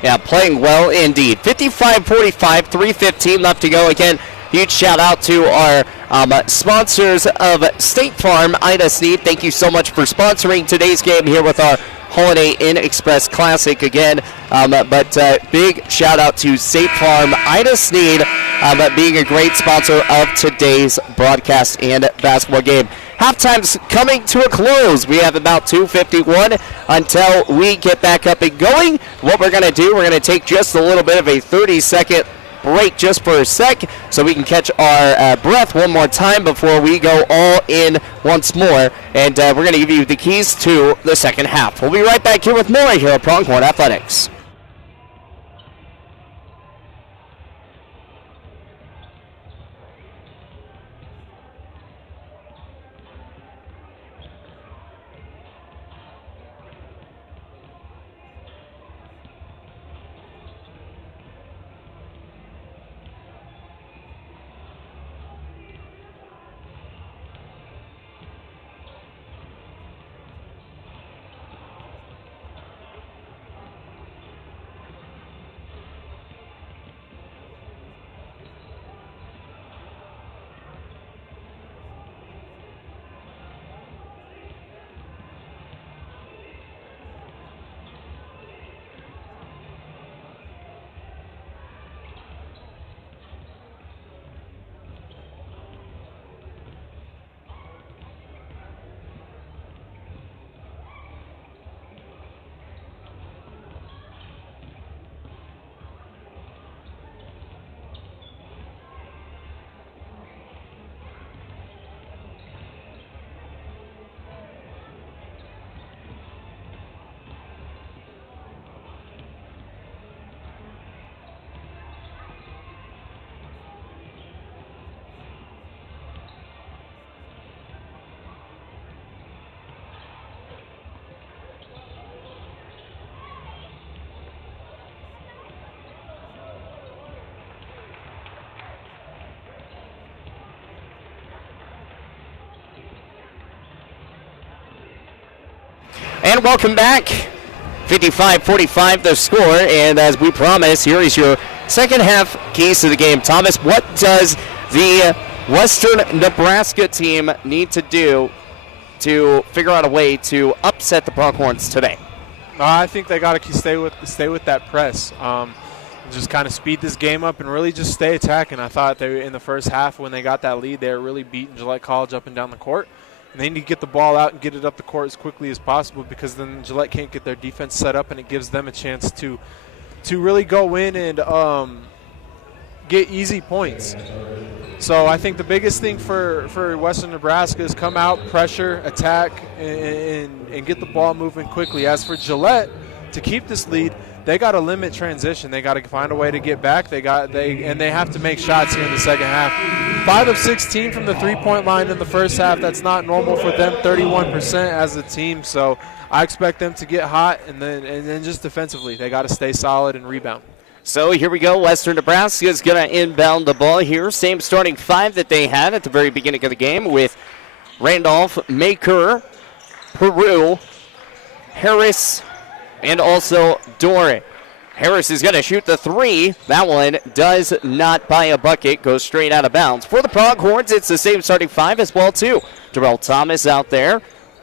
Yeah, playing well indeed. 55-45, 3:15 left to go. Again, huge shout out to our sponsors of State Farm, Ida Snead. Thank you so much for sponsoring today's game here with our Holiday Inn Express Classic again. But big shout out to State Farm, Ida Snead, being a great sponsor of today's broadcast and basketball game. Halftime's coming to a close. We have about 2:51 until we get back up and going. What we're going to do, we're going to take just a little bit of a 30-second break just for a sec so we can catch our breath one more time before we go all in once more. And we're going to give you the keys to the second half. We'll be right back here with more here at Pronghorn Athletics. And welcome back. 55-45 the score, and as we promised, here is your second half keys to the game. Thomas, what does the Western Nebraska team need to do to figure out a way to upset the Pronghorns today? I think they got to stay with that press. Just kind of speed this game up and really just stay attacking. I thought they in the first half when they got that lead, they were really beating Gillette College up and down the court. And they need to get the ball out and get it up the court as quickly as possible, because then Gillette can't get their defense set up, and it gives them a chance to really go in and get easy points. So I think the biggest thing for Western Nebraska is come out, pressure, attack, and get the ball moving quickly. As for Gillette, to keep this lead, they got to limit transition. They got to find a way to get back. They have to make shots here in the second half. 5 of 16 from the three-point line in the first half. That's not normal for them. 31% as a team. So I expect them to get hot, and then just defensively, they got to stay solid and rebound. So here we go. Western Nebraska is going to inbound the ball here. Same starting 5 that they had at the very beginning of the game with Randolph, Maker, Peru, Harris, and also Doran. Harris is going to shoot the 3. That one does not buy a bucket. Goes straight out of bounds. For the Pronghorns, it's the same starting 5 as well, too. Darrell Thomas out there.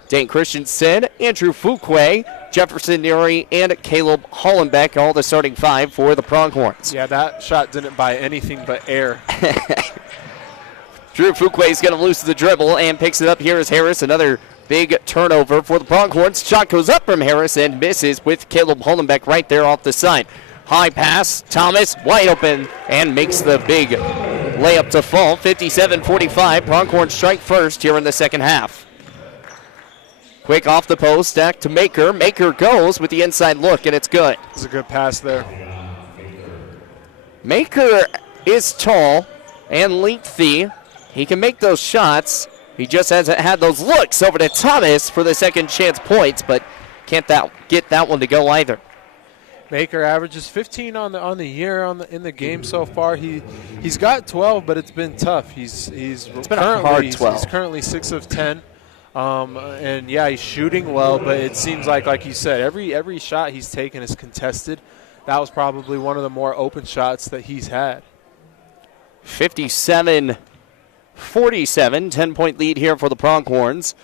Dane Christensen, Andrew Fuquay, Jefferson Neary, and Caleb Hollenbeck, all the starting 5 for the Pronghorns. Yeah, that shot didn't buy anything but air. Drew Fuquay is going to lose the dribble and picks it up. Here is Harris, another big turnover for the Pronghorns. Shot goes up from Harris and misses with Caleb Hollenbeck right there off the side. High pass, Thomas wide open and makes the big layup to fall. 57-45, Pronghorns strike first here in the second half. Quick off the post, back to Maker. Maker goes with the inside look, and it's good. It's a good pass there. Maker is tall and lengthy. He can make those shots. He just hasn't had those looks over to Thomas for the second chance points, but can't get that one to go either. Maker averages 15 on the year in the game so far. He's got 12, but it's been tough. It's been a hard 12. He's currently 6 of 10. And yeah, he's shooting well, but it seems like you said, every shot he's taken is contested. That was probably one of the more open shots that he's had. 57-47, 10-point lead here for the Pronghorns.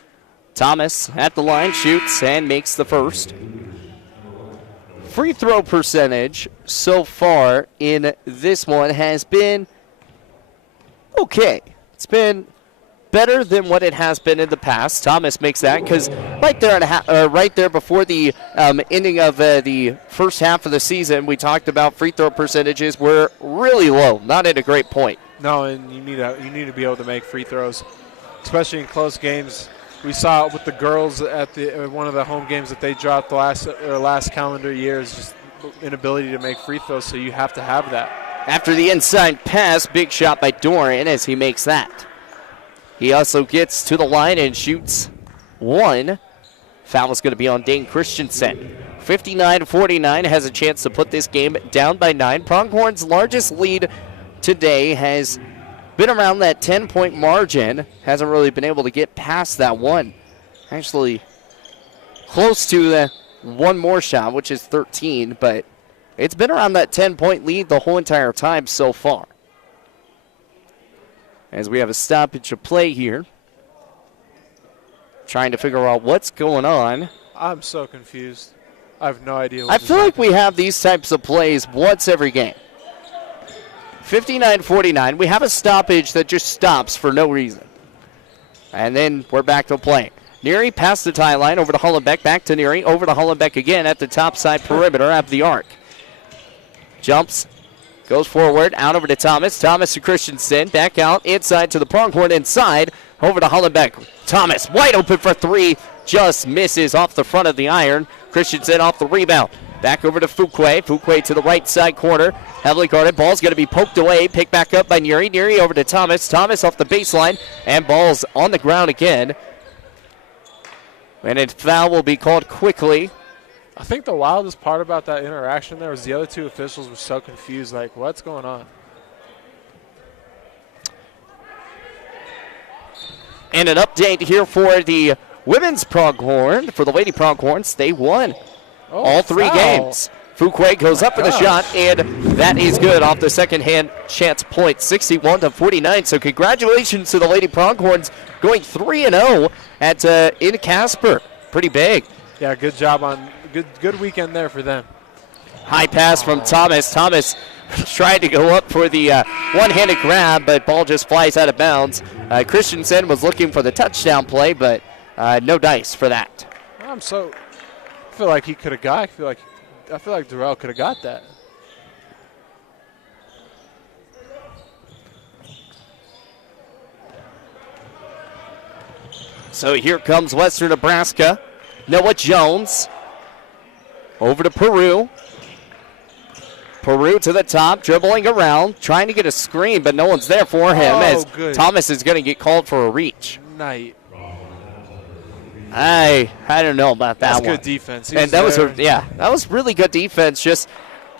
Thomas at the line shoots and makes the first. Free throw percentage so far in this one has been okay. It's been better than what it has been in the past. Thomas makes that because right there before the ending of the first half of the season, we talked about free throw percentages were really low, not at a great point. No, and you need to be able to make free throws, especially in close games. We saw it with the girls at one of the home games that they dropped last calendar year, is just inability to make free throws. So you have to have that. After the inside pass, big shot by Doran as he makes that. He also gets to the line and shoots one. Foul is going to be on Dane Christensen. 59-49 has a chance to put this game down by 9. Pronghorn's largest lead today has been around that 10-point margin. Hasn't really been able to get past that one. Actually, close to the one more shot, which is 13, but it's been around that 10-point lead the whole entire time so far. As we have a stoppage of play here. Trying to figure out what's going on. I'm so confused. I have no idea I feel like we have these types of plays once every game. 59-49. We have a stoppage that just stops for no reason. And then we're back to play. Neary past the tie line over to Hollenbeck. Back to Neary. Over to Hollenbeck again at the top side perimeter at the arc. Jumps. Goes forward, out over to Thomas. Thomas to Christensen. Back out, inside to the Pronghorn inside. Over to Hollenbeck. Thomas wide open for 3. Just misses off the front of the iron. Christensen off the rebound. Back over to Fuquay. Fuquay to the right side corner. Heavily guarded. Ball's going to be poked away. Picked back up by Neary. Neary over to Thomas. Thomas off the baseline. And ball's on the ground again. And a foul will be called quickly. I think the wildest part about that interaction there was the other two officials were so confused, like, what's going on? And an update here for the women's Pronghorn. For the Lady Pronghorns, they won all 3 games. Fuquay goes up for the shot, and that is good off the second-hand chance point, 61-49. So congratulations to the Lady Pronghorns going 3-0 at in Casper. Pretty big. Yeah, good job on good weekend there for them. High pass from Thomas. Thomas tried to go up for the one-handed grab, but ball just flies out of bounds. Christensen was looking for the touchdown play, but no dice for that. I feel like he could have got. I feel like Darrell could have got that. So here comes Western Nebraska. Noah Jones over to Peru. Peru to the top, dribbling around, trying to get a screen, but no one's there for him as good. Thomas is going to get called for a reach. Night. I don't know about that one. That's good defense. And that was really good defense. Just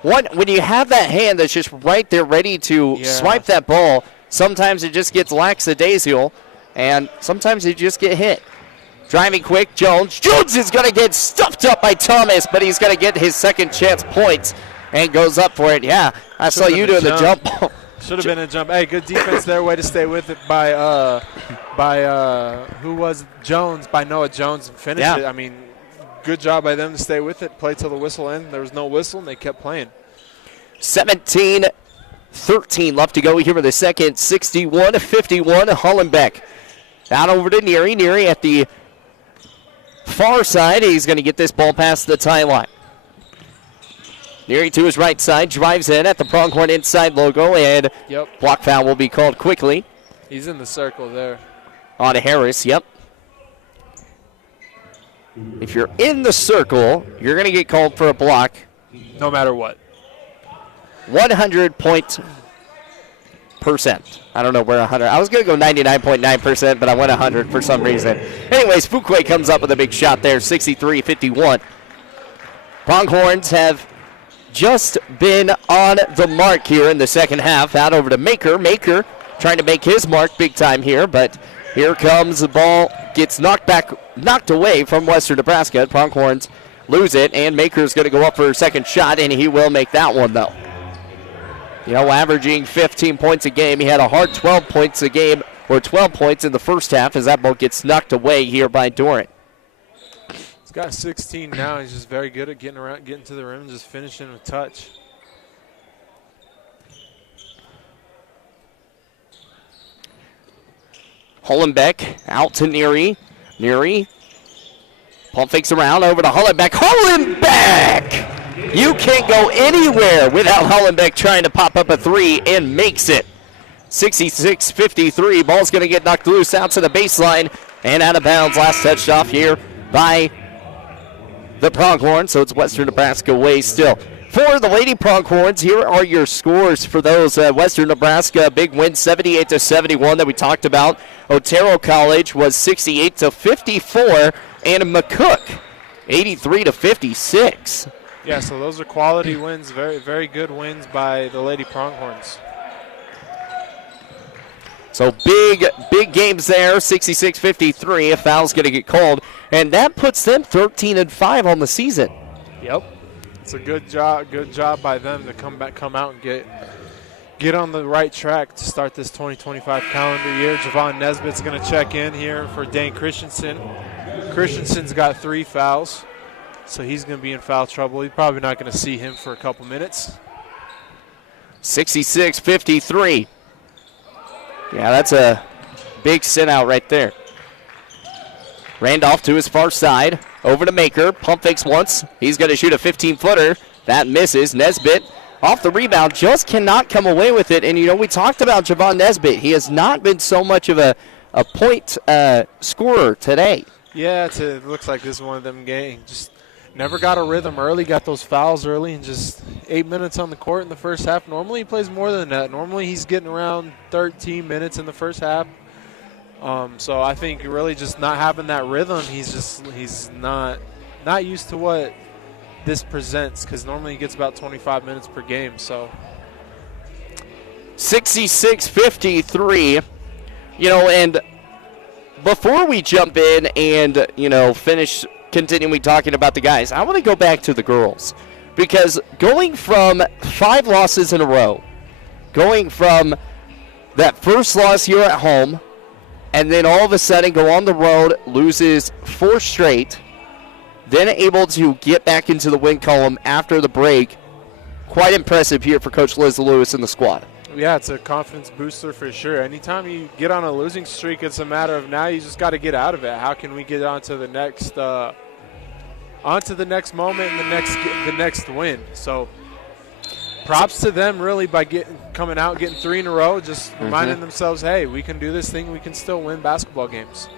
when you have that hand that's just right there ready to swipe that ball, sometimes it just gets lackadaisical, and sometimes you just get hit. Driving quick, Jones. Jones is going to get stuffed up by Thomas, but he's going to get his second chance points and goes up for it. Yeah, I saw you doing the jump ball. Should have been a jump. Hey, good defense there. Way to stay with it by who was Jones, by Noah Jones, and finish it. I mean, good job by them to stay with it. Play till the whistle ended. There was no whistle, and they kept playing. 17-13 left to go here in the second. 61-51. Hollenbeck out over to Neary. Neary at the far side. He's going to get this ball past the tie line. Neary to his right side, drives in at the Pronghorn inside logo, and block foul will be called quickly. He's in the circle there. On Harris, If you're in the circle, you're going to get called for a block. No matter what. 100%. I don't know where 100. I was going to go 99.9%, but I went 100 for some reason. Anyways, Fuquay comes up with a big shot there, 63-51. Pronghorns have just been on the mark here in the second half. Out over to Maker. Maker trying to make his mark big time here, but here comes the ball. Gets knocked away from Western Nebraska. Pronghorns lose it, and Maker's going to go up for a second shot, and he will make that one, though. Averaging 15 points a game. He had a hard 12 points a game, or 12 points in the first half as that ball gets knocked away here by Durant. He's got 16 now. He's just very good at getting around, getting to the rim, and just finishing with touch. Hollenbeck out to Neary. Neary pump fakes around over to Hollenbeck. Hollenbeck! You can't go anywhere without Hollenbeck trying to pop up a three and makes it. 66-53. Ball's going to get knocked loose out to the baseline and out of bounds. Last touched off here by the Pronghorns, so it's Western Nebraska way still. For the Lady Pronghorns, here are your scores for those. Western Nebraska, big win, 78-71 that we talked about. Otero College was 68-54, and McCook, 83-56. Yeah, so those are quality wins, very, very good wins by the Lady Pronghorns. So big games there, 66-53. A foul's going to get called, and that puts them 13-5 on the season. Yep, it's a good job by them to come out and get on the right track to start this 2025 calendar year. Javon Nesbitt's going to check in here for Dane Christensen. Christensen's got 3 fouls, so he's going to be in foul trouble. He's probably not going to see him for a couple minutes. 66-53. Yeah, that's a big sit out right there. Randolph to his far side. Over to Maker. Pump fakes once. He's going to shoot a 15-footer. That misses. Nesbitt off the rebound. Just cannot come away with it. And, we talked about Javon Nesbitt. He has not been so much of a point scorer today. Yeah, it looks like this is one of them games. Just never got a rhythm early. Got those fouls early and just 8 minutes on the court in the first half. Normally he plays more than that. Normally he's getting around 13 minutes in the first half. So I think really just not having that rhythm, he's not used to what this presents, because normally he gets about 25 minutes per game. So 66-53, and before we jump in and finish continuing talking about the guys, I want to go back to the girls, because going from 5 losses in a row, going from that first loss here at home, and then all of a sudden go on the road, loses 4 straight, then able to get back into the win column after the break. Quite impressive here for Coach Liz Lewis and the squad. Yeah, it's a confidence booster for sure. Anytime you get on a losing streak, it's a matter of now you just got to get out of it. How can we get onto the next moment and the next win? So props to them really by coming out, getting 3 in a row, just reminding themselves, hey, we can do this thing. We can still win basketball games.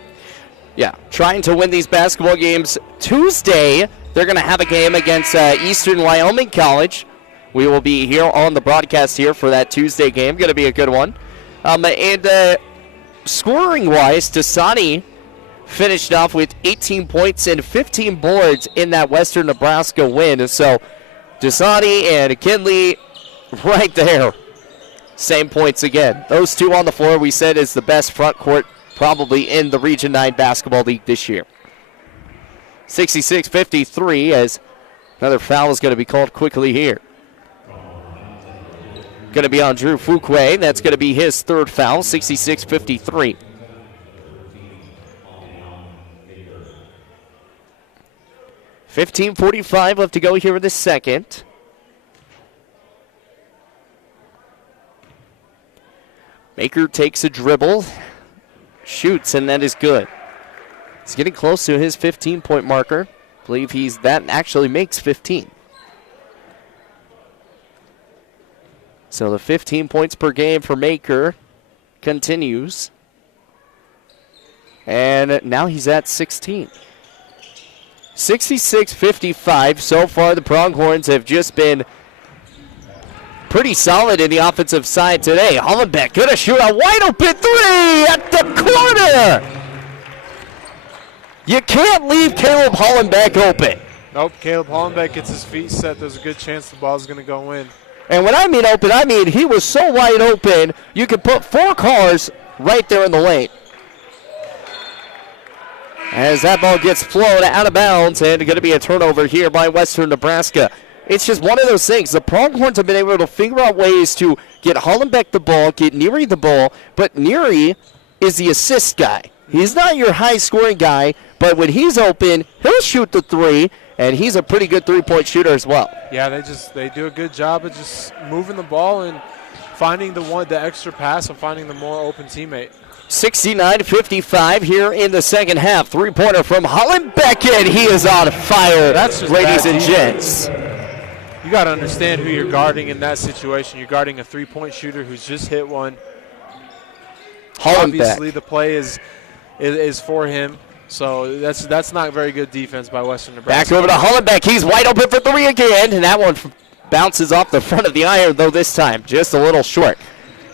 Yeah, trying to win these basketball games. Tuesday, they're going to have a game against Eastern Wyoming College. We will be here on the broadcast here for that Tuesday game. Going to be a good one. And scoring-wise, Dasani finished off with 18 points and 15 boards in that Western Nebraska win. So Dasani and Kinley right there. Same points again. Those two on the floor we said is the best front court probably in the Region 9 Basketball League this year. 66-53 as another foul is going to be called quickly here. Going to be on Drew Fuquay. That's going to be his third foul, 66-53. $15:45 left to go here in the second. Maker takes a dribble, shoots, and that is good. He's getting close to his 15-point marker. I believe that actually makes 15. So the 15 points per game for Maker continues. And now he's at 16. 66-55. So far, the Pronghorns have just been pretty solid in the offensive side today. Hollenbeck going to shoot a wide open three at the corner. You can't leave Caleb Hollenbeck open. Nope, Caleb Hollenbeck gets his feet set. There's a good chance the ball's going to go in. And when I mean open, I mean he was so wide open, you could put 4 cars right there in the lane. As that ball gets flown out of bounds, and going to be a turnover here by Western Nebraska. It's just one of those things. The Pronghorns have been able to figure out ways to get Hollenbeck the ball, get Neary the ball, but Neary is the assist guy. He's not your high-scoring guy, but when he's open, he'll shoot the three, and he's a pretty good three-point shooter as well. Yeah, they do a good job of just moving the ball and finding the extra pass and finding the more open teammate. 69-55 here in the second half. Three-pointer from Hollenbeck, and he is on fire, ladies and gents. You got to understand who you're guarding in that situation. You're guarding a three-point shooter who's just hit one. Hollenbeck. Obviously, the play is for him. So that's not very good defense by Western Nebraska. Back over to Hollenbeck. He's wide open for three again, and that one bounces off the front of the iron, though this time just a little short.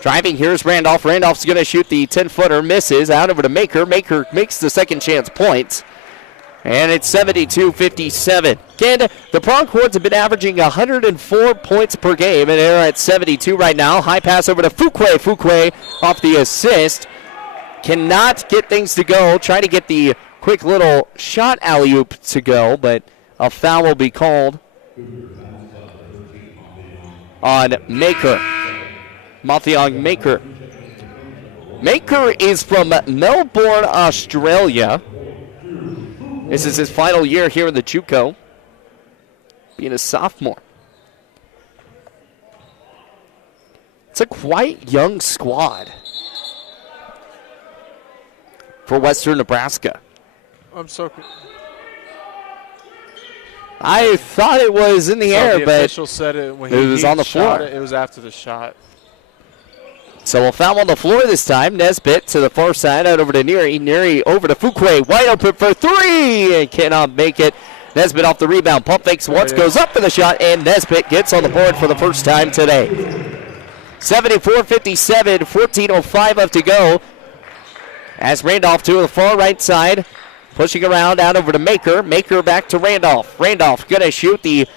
Driving, here's Randolph. Randolph's going to shoot the 10-footer, misses. Out over to Maker. Maker makes the second chance points. And it's 72-57. Again, the Pronghorns have been averaging 104 points per game, and they're at 72 right now. High pass over to Fuquay. Fuquay off the assist. Cannot get things to go. Try to get the quick little shot alley-oop to go, but a foul will be called on Maker. Mathiang Maker. Maker is from Melbourne, Australia. This is his final year here in the JUCO, being a sophomore. It's a quite young squad for Western Nebraska. I'm so. I thought it was in the air, the but official said it when it was on the floor. It was after the shot. So we'll foul on the floor this time. Nesbitt to the far side, out over to Neary. Neary over to Fuquay, wide open for three, and cannot make it. Nesbitt off the rebound, pump fakes once, goes up for the shot, and Nesbitt gets on the board for the first time today. 74-57, 14:05 left to go. As Randolph to the far right side, pushing around out over to Maker. Maker back to Randolph. Randolph going to shoot the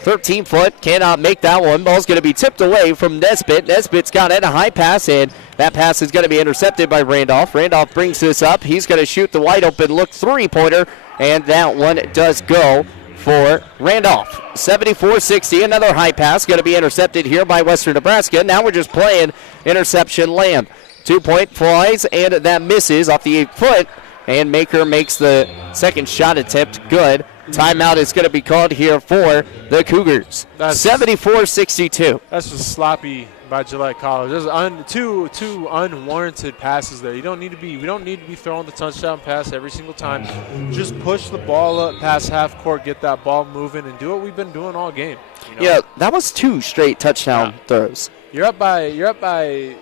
13-foot, cannot make that one. Ball's going to be tipped away from Nesbitt. Nesbitt's got it, a high pass, and that pass is going to be intercepted by Randolph. Randolph brings this up. He's going to shoot the wide open look three-pointer, and that one does go for Randolph. 74-60, another high pass going to be intercepted here by Western Nebraska. Now we're just playing interception land. 2-point flies, and that misses off the 8-foot, and Maker makes the second shot attempt good. Timeout is going to be called here for the Cougars. 74-62. That's just sloppy by Gillette College. There's two unwarranted passes there. We don't need to be throwing the touchdown pass every single time. Just push the ball up past half court, get that ball moving, and do what we've been doing all game. Yeah, that was 2 straight touchdown throws. You're up by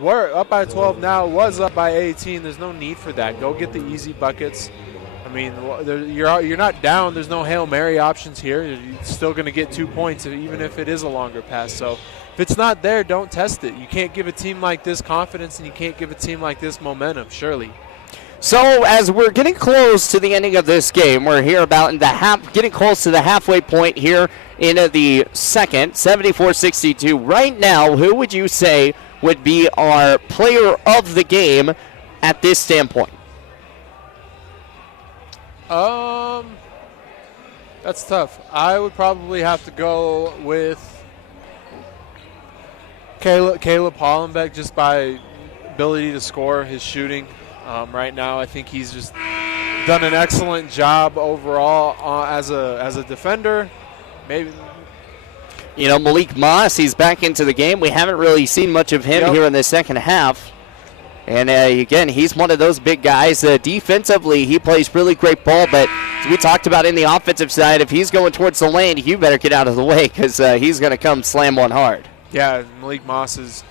we're up by 12 now. Was up by 18. There's no need for that. Go get the easy buckets. I mean, you're not down. There's no Hail Mary options here. You're still going to get 2 points, even if it is a longer pass. So if it's not there, don't test it. You can't give a team like this confidence, and you can't give a team like this momentum, surely. So as we're getting close to the ending of this game, we're here about in the getting close to the halfway point here in the second, 74-62. Right now, who would you say would be our player of the game at this standpoint? That's tough. I would probably have to go with Caleb Hollenbeck just by ability to score, his shooting. Right now, I think he's just done an excellent job overall as a defender. Maybe. Malik Moss, he's back into the game. We haven't really seen much of him here in the second half. And, again, he's one of those big guys. Defensively, he plays really great ball. But as we talked about in the offensive side, if he's going towards the lane, you better get out of the way because he's going to come slam one hard. Yeah, Malik Moss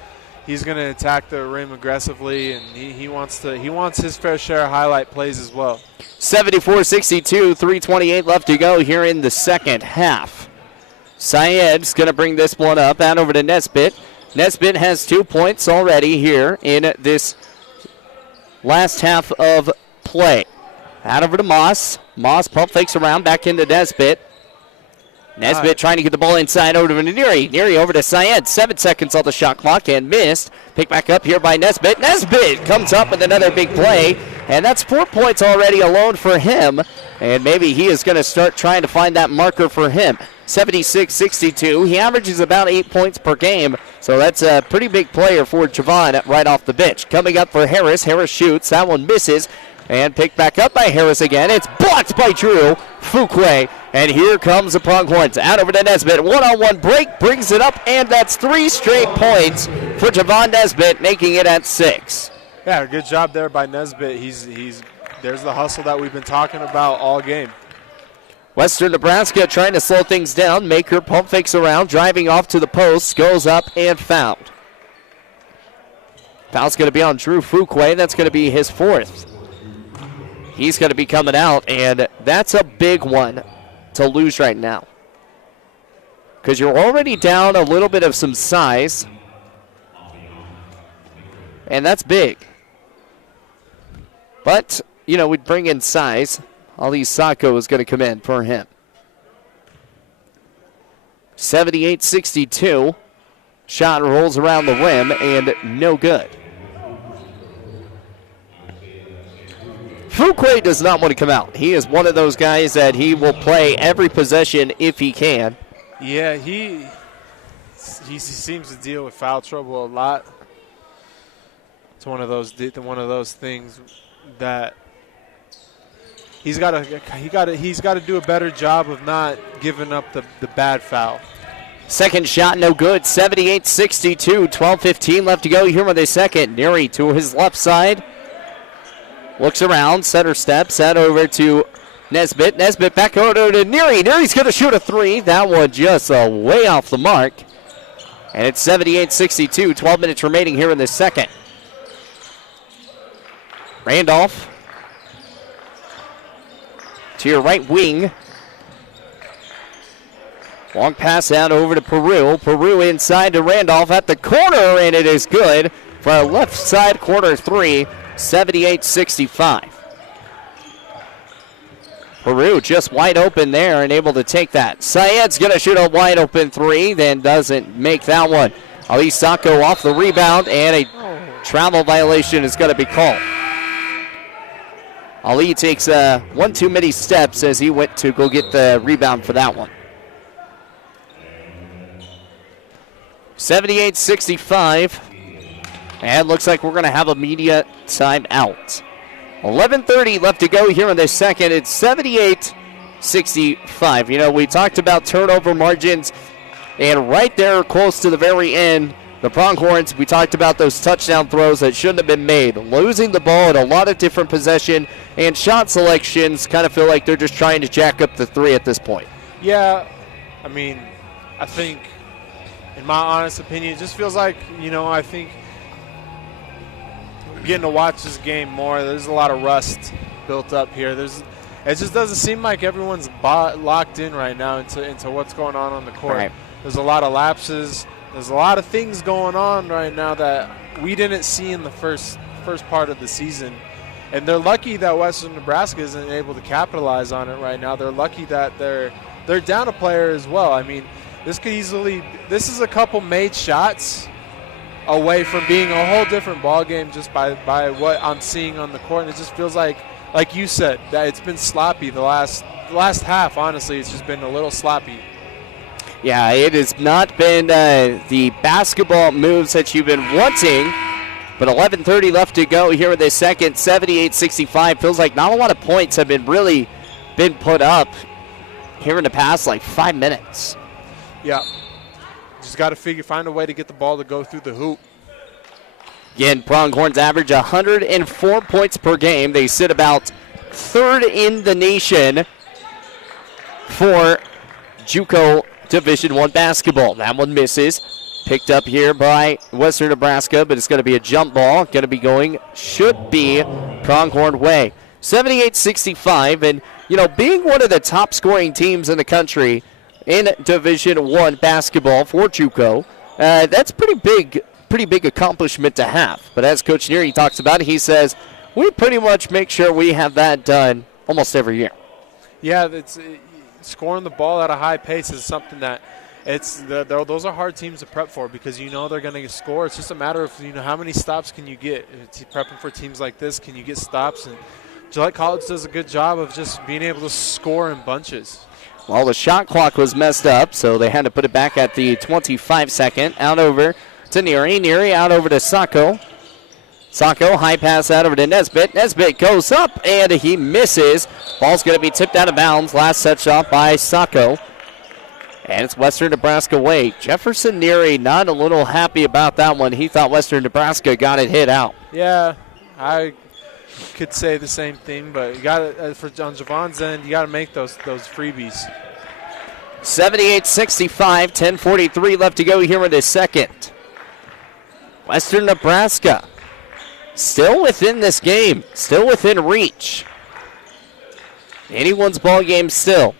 he's going to attack the rim aggressively, and he wants his fair share of highlight plays as well. 74-62, 3:28 left to go here in the second half. Syed's going to bring this one up, out over to Nesbitt. Nesbitt has 2 points already here in this last half of play. Out over to Moss. Moss pump fakes around, back into Nesbitt. Nesbitt trying to get the ball inside over to Neri. Neri over to Syed. 7 seconds on the shot clock and missed. Pick back up here by Nesbitt. Nesbitt comes up with another big play, and that's 4 points already alone for him. And maybe he is going to start trying to find that marker for him. 76-62. He averages about 8 points per game, so that's a pretty big player for Javon right off the bench. Coming up for Harris. Harris shoots. That one misses. And picked back up by Harris again. It's blocked by Drew Fuquay. And here comes the Pronghorns. Out over to Nesbitt. One-on-one break. Brings it up. And that's 3 straight points for Javon Nesbitt, making it at 6. Yeah, good job there by Nesbitt. There's the hustle that we've been talking about all game. Western Nebraska trying to slow things down. Maker pump fakes around. Driving off to the post. Goes up and fouled. Foul's going to be on Drew Fuquay. That's going to be his 4th. He's going to be coming out, and that's a big one to lose right now. Because you're already down a little bit of some size, and that's big. But, we'd bring in size. Ali Sacco is going to come in for him. 78-62. Shot rolls around the rim, and no good. Fuquay does not want to come out. He is one of those guys that he will play every possession if he can. Yeah, he seems to deal with foul trouble a lot. It's one of those things that he's got to do a better job of not giving up the bad foul. Second shot, no good. 78-62. 12:15 left to go here in the second. Neri to his left side. Looks around, center step, set over to Nesbitt. Nesbitt back over to Neri. Neri's going to shoot a 3. That one just way off the mark. And it's 78-62, 12 minutes remaining here in the second. Randolph to your right wing. Long pass out over to Peru. Peru inside to Randolph at the corner, and it is good for a left side corner 3. 78-65. Peru just wide open there and able to take that. Syed's going to shoot a wide open 3, then doesn't make that one. Ali Sacco off the rebound, and a travel violation is going to be called. Ali takes one too many steps as he went to go get the rebound for that one. 78-65. And looks like we're going to have a media timeout. 11:30 left to go here in the second. It's 78-65. We talked about turnover margins, and right there close to the very end, the Pronghorns, we talked about those touchdown throws that shouldn't have been made. Losing the ball in a lot of different possession and shot selections kind of feel like they're just trying to jack up the 3 at this point. Yeah, I think, in my honest opinion, it just feels like, I think getting to watch this game more. There's a lot of rust built up here. It just doesn't seem like everyone's locked in right now into what's going on the court. Right. There's a lot of lapses. There's a lot of things going on right now that we didn't see in the first part of the season. And they're lucky that Western Nebraska isn't able to capitalize on it right now. They're lucky that they're down a player as well. I mean, this is a couple made shots away from being a whole different ball game just by what I'm seeing on the court. And it just feels like you said, that it's been sloppy the last half. Honestly, it's just been a little sloppy. Yeah, it has not been the basketball moves that you've been wanting. But 11:30 left to go here in the second. 78-65. Feels like not a lot of points have been put up here in the past 5 minutes. Yeah. Just got to find a way to get the ball to go through the hoop. Again, Pronghorns average 104 points per game. They sit about third in the nation for JUCO Division I basketball. That one misses. Picked up here by Western Nebraska, but it's going to be a jump ball. Should be Pronghorn way. 78-65, and, being one of the top scoring teams in the country in Division I basketball for JUCO, that's pretty big accomplishment to have. But as Coach Neary talks about it, he says, we pretty much make sure we have that done almost every year. Yeah, scoring the ball at a high pace is something that those are hard teams to prep for because they're going to score. It's just a matter of how many stops can you get. Prepping for teams like this, can you get stops? And Gillette College does a good job of just being able to score in bunches. Well, the shot clock was messed up, so they had to put it back at the 25-second. Out over to Neary. Neary out over to Sacco. Sacco, high pass out over to Nesbitt. Nesbitt goes up, and he misses. Ball's going to be tipped out of bounds. Last touch off by Sacco. And it's Western Nebraska way. Jefferson Neary not a little happy about that one. He thought Western Nebraska got it hit out. Yeah, I could say the same thing, but you got on Javon's end, you got to make those freebies. 78-65, 10:43 left to go here in the second. Western Nebraska still within this game, still within reach. Anyone's ball game still.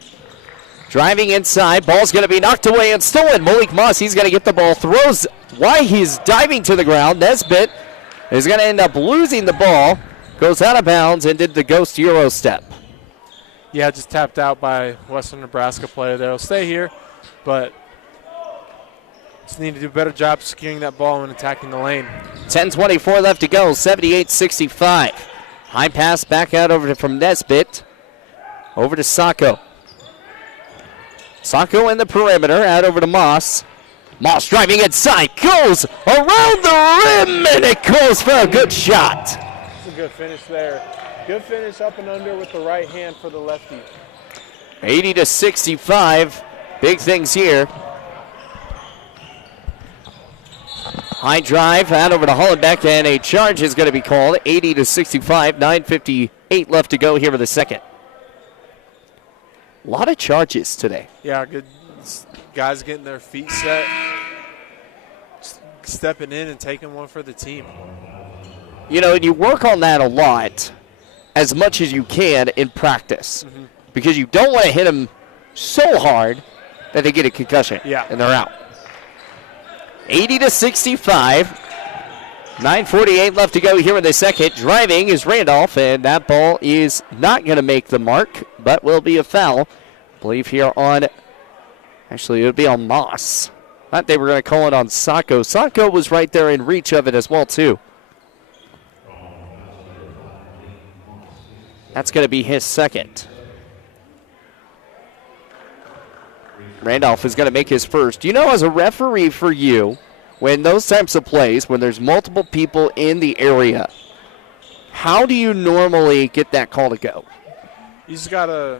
Driving inside, ball's going to be knocked away and stolen. Malik Moss, he's going to get the ball, throws why he's diving to the ground. Nesbitt is going to end up losing the ball, goes out of bounds and did the ghost Euro step. Yeah, just tapped out by Western Nebraska player there. He'll stay here, but just need to do a better job securing that ball and attacking the lane. 10:24 left to go, 78-65. High pass back out over from Nesbitt, over to Sacco. Sacco in the perimeter, out over to Moss. Moss driving inside, goes around the rim, and it goes for a good shot. That's a good finish there. Good finish up and under with the right hand for the lefty. 80-65, big things here. High drive, out over to Hollenbeck, and a charge is going to be called. 80-65, 9:58 left to go here for the second. A lot of charges today. Yeah, good guys getting their feet set, stepping in and taking one for the team. And you work on that a lot, as much as you can in practice, because you don't want to hit them so hard that they get a concussion and they're out. 80-65, 9:48 left to go here in the second. Driving is Randolph, and that ball is not going to make the mark, but will be a foul. I believe here on, actually it would be on Moss. Thought they were going to call it on Sacco. Sacco was right there in reach of it as well too. That's going to be his second. Randolph is going to make his first. As a referee for you, when those types of plays, when there's multiple people in the area, how do you normally get that call to go? You just got to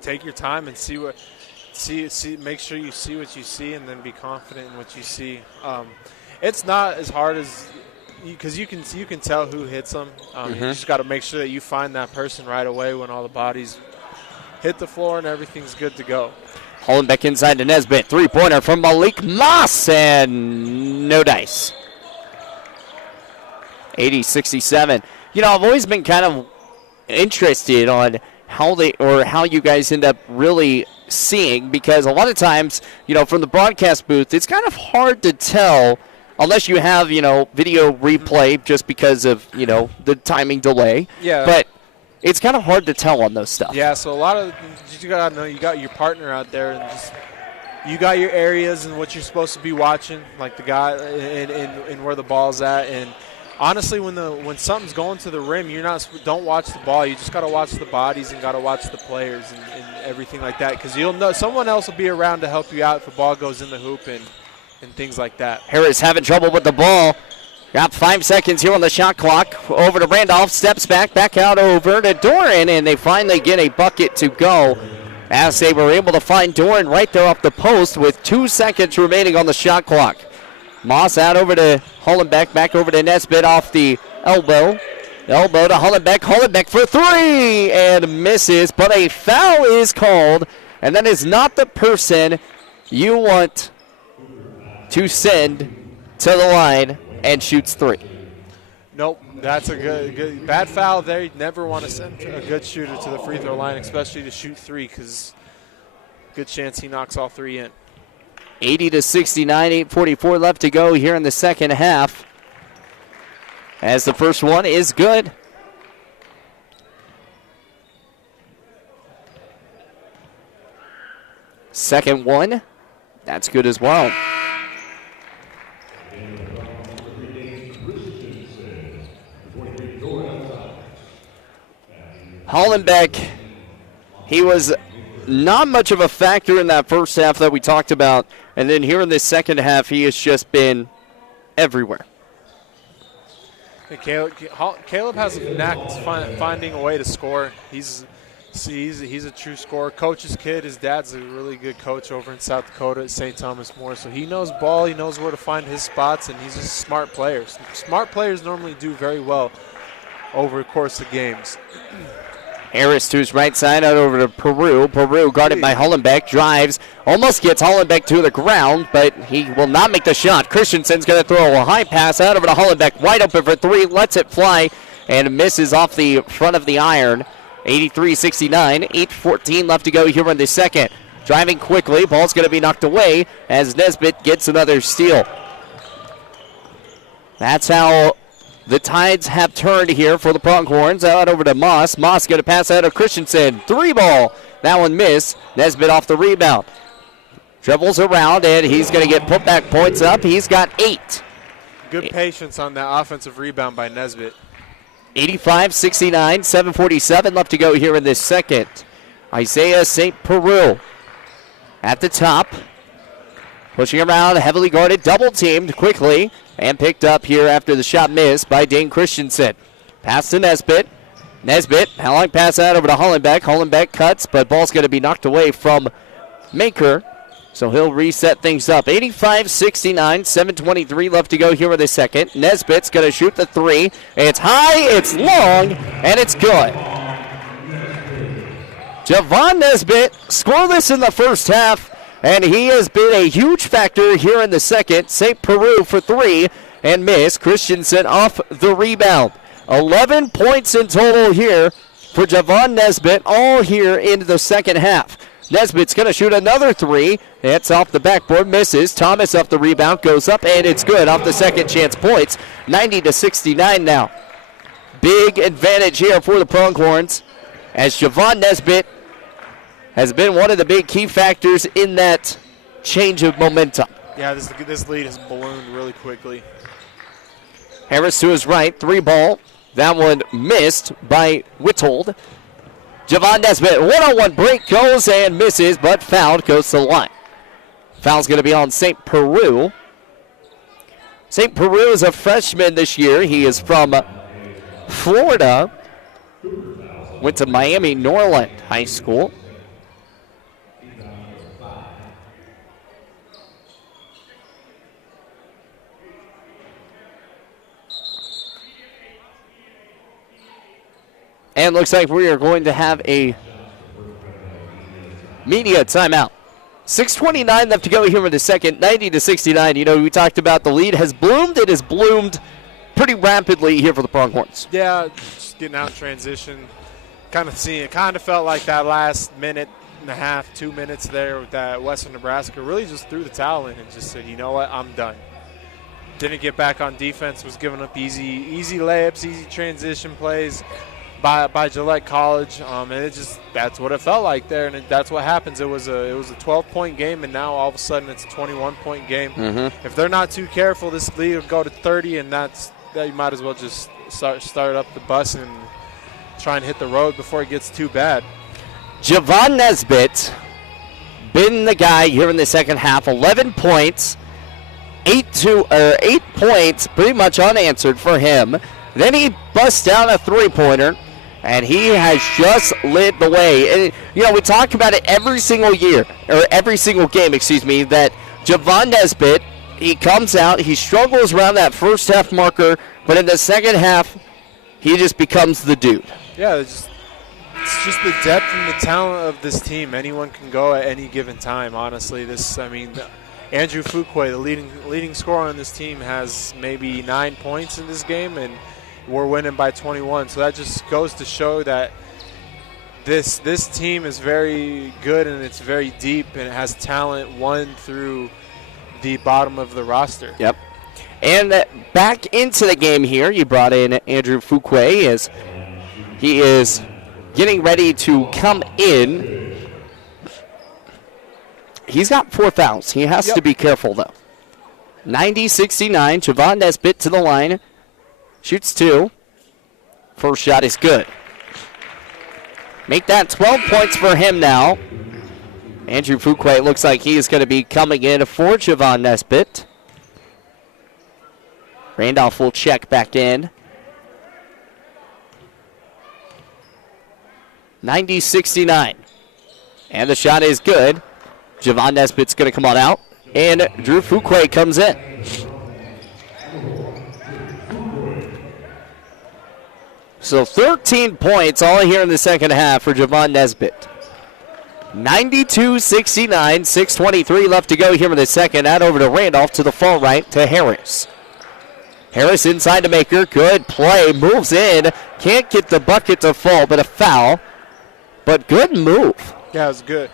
take your time and make sure you see what you see and then be confident in what you see. It's not as hard as because you can tell who hits them. You just got to make sure that you find that person right away when all the bodies hit the floor and everything's good to go. Hollenbeck inside to Nesbitt. Three-pointer from Malik Moss, and no dice. 80-67. You know, I've always been kind of interested on how you guys end up really seeing, because a lot of times, you know, from the broadcast booth, it's kind of hard to tell unless you have, you know, video replay just because of, you know, the timing delay. Yeah. But it's kind of hard to tell on those stuff. Yeah, so a lot of you got to know you got your partner out there, and just you got your areas and what you're supposed to be watching, like the guy and where the ball's at. And honestly, when something's going to the rim, don't watch the ball. You just got to watch the bodies and got to watch the players and everything like that, because you'll know someone else will be around to help you out if the ball goes in the hoop and things like that. Harris having trouble with the ball. Got 5 seconds here on the shot clock. Over to Randolph, steps back out over to Doran, and they finally get a bucket to go, as they were able to find Doran right there off the post with 2 seconds remaining on the shot clock. Moss out over to Hollenbeck, back over to Nesbitt off the elbow. Elbow to Hollenbeck. Hollenbeck for 3 and misses, but a foul is called, and that is not the person you want to send to the line and shoots 3. Nope, that's a good bad foul there. You'd never want to send a good shooter to the free throw line, especially to shoot 3, because good chance he knocks all 3 in. 80-69, 8:44 left to go here in the second half, as the first one is good. Second one, that's good as well. Hollenbeck, he was not much of a factor in that first half that we talked about, and then here in this second half, he has just been everywhere. Caleb has a knack to finding a way to score. He's a true scorer. Coach's kid. His dad's a really good coach over in South Dakota at St. Thomas More. So he knows ball. He knows where to find his spots, and he's a smart player. Smart players normally do very well over the course of games. Harris to his right side, out over to Peru. Peru guarded by Hollenbeck, drives, almost gets Hollenbeck to the ground, but he will not make the shot. Christensen's going to throw a high pass out over to Hollenbeck, wide open for 3, lets it fly, and misses off the front of the iron. 83-69, 8:14 left to go here in the second. Driving quickly, ball's going to be knocked away as Nesbitt gets another steal. That's how the tides have turned here for the Pronghorns. Out over to Moss. Moss going to pass out to Christensen. 3 ball. That one missed. Nesbitt off the rebound. Dribbles around, and he's going to get putback points up. He's got 8. Good patience on that offensive rebound by Nesbitt. 85-69, 7:47 left to go here in this second. Isaiah St. Peru at the top. Pushing around, heavily guarded, double-teamed quickly, and picked up here after the shot missed by Dane Christensen. Pass to Nesbitt. Nesbitt, how long pass out over to Hollenbeck. Hollenbeck cuts, but ball's going to be knocked away from Maker, so he'll reset things up. 85-69, 7:23 left to go here in the second. Nesbitt's going to shoot the 3. It's high, it's long, and it's good. Javon Nesbitt scoreless in the first half, and he has been a huge factor here in the second. St. Peru for 3 and miss. Christensen off the rebound. 11 points in total here for Javon Nesbitt, all here in the second half. Nesbitt's going to shoot another 3. It's off the backboard, misses. Thomas off the rebound, goes up, and it's good off the second chance points. 90-69 now. Big advantage here for the Pronghorns, as Javon Nesbitt has been one of the big key factors in that change of momentum. Yeah, this lead has ballooned really quickly. Harris to his right, 3 ball. That one missed by Wittold. Javon Nesbitt, one-on-one break, goes and misses, but fouled, goes to the line. Foul's going to be on St. Peru. St. Peru is a freshman this year. He is from Florida. Went to Miami Norland High School. And looks like we are going to have a media timeout. 6:29 left to go here in the second, 90-69. You know, we talked about the lead has bloomed. It has bloomed pretty rapidly here for the Pronghorns. Yeah, just getting out in transition. Kind of felt like that last minute and a half, 2 minutes there with that Western Nebraska really just threw the towel in and just said, you know what, I'm done. Didn't get back on defense, was giving up easy layups, easy transition plays by Gillette College, and that's what it felt like there, and that's what happens. It was a 12-point game, and now all of a sudden it's a 21-point game. Mm-hmm. If they're not too careful, this lead will go to 30, and that you might as well just start up the bus and try and hit the road before it gets too bad. Javon Nesbitt been the guy here in the second half. 11 points, 8 points, pretty much unanswered for him. Then he busts down a three-pointer, and he has just lit the way. And, we talk about it every single game, that Javon Nesbitt, he comes out, he struggles around that first half marker, but in the second half, he just becomes the dude. Yeah, it's just the depth and the talent of this team. Anyone can go at any given time, honestly. Andrew Fuqua, the leading scorer on this team, has maybe 9 points in this game, and we're winning by 21. So that just goes to show that this team is very good and it's very deep and it has talent one through the bottom of the roster. Yep. And back into the game here, you brought in Andrew Fuqua as he is getting ready to come in. He's got 4 fouls. He has to be careful, though. 90-69, Javon Nesbitt to the line. Shoots 2. First shot is good. Make that 12 points for him now. Andrew Fuqua looks like he is going to be coming in for Javon Nesbitt. Randolph will check back in. 90-69. And the shot is good. Javon Nesbitt's going to come on out. And Drew Fuqua comes in. So 13 points all here in the second half for Javon Nesbitt. 92-69, 6:23 left to go here in the second. Out over to Randolph to the far right to Harris. Harris inside to Maker. Good play. Moves in. Can't get the bucket to fall, but a foul. But good move. Yeah, it was good.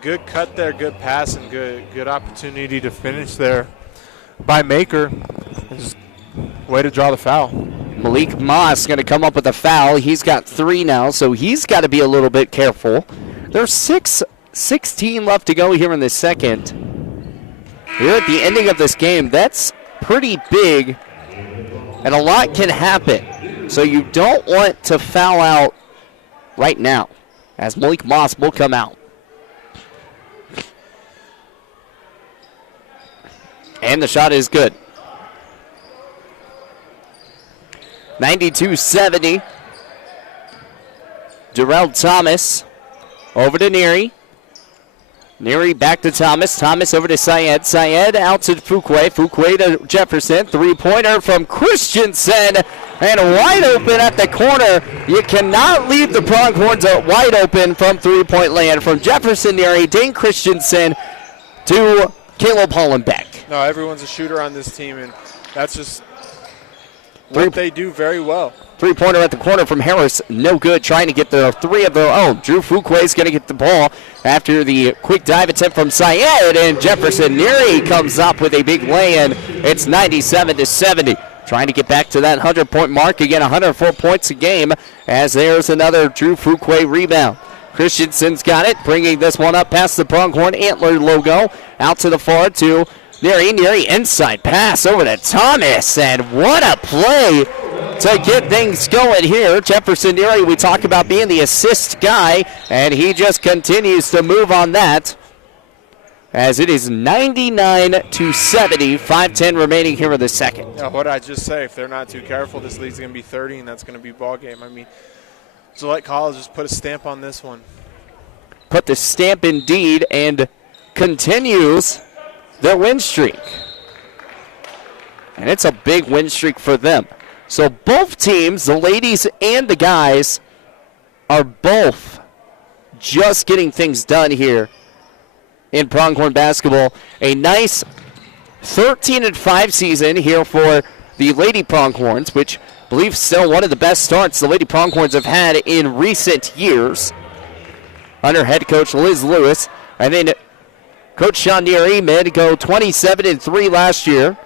Good cut there, good pass, and good opportunity to finish there by Maker. Just way to draw the foul. Malik Moss going to come up with a foul. He's got 3 now, so he's got to be a little bit careful. There's 6:16 left to go here in the second. Here at the ending of this game, that's pretty big, and a lot can happen. So you don't want to foul out right now, as Malik Moss will come out. And the shot is good. 92-70. Darrell Thomas over to Neary. Neary back to Thomas. Thomas over to Syed. Syed out to Fuqua. Fuqua to Jefferson. Three-pointer from Christensen. And wide open at the corner. You cannot leave the Pronghorns wide open from three-point land. From Jefferson Neary, Dane Christensen to Caleb Hollenbeck. No, everyone's a shooter on this team, and that's just what they do very well. Three-pointer at the corner from Harris, no good, trying to get the 3 of their own. Drew Fuqua is going to get the ball after the quick dive attempt from Syed, and Jefferson Neary comes up with a big lay-in. It's 97-70. Trying to get back to that 100-point mark. Again, 104 points a game, as there's another Drew Fuqua rebound. Christensen's got it, bringing this one up past the Pronghorn Antler logo. Out to the far to Neary inside pass over to Thomas, and what a play to get things going here. Jefferson Neary, we talk about being the assist guy, and he just continues to move on that, as it is 99-70, 5:10 remaining here in the second. Yeah, what did I just say? If they're not too careful, this league's going to be 30, and that's going to be ball game. I mean, Gillette College just put a stamp on this one. Put the stamp indeed, and continues their win streak. And it's a big win streak for them. So both teams, the ladies and the guys, are both just getting things done here in Pronghorn basketball. A nice 13-5 season here for the Lady Pronghorns, which I believe still one of the best starts the Lady Pronghorns have had in recent years under head coach Liz Lewis. And then Coach Sean Neary made go 27-3 last year.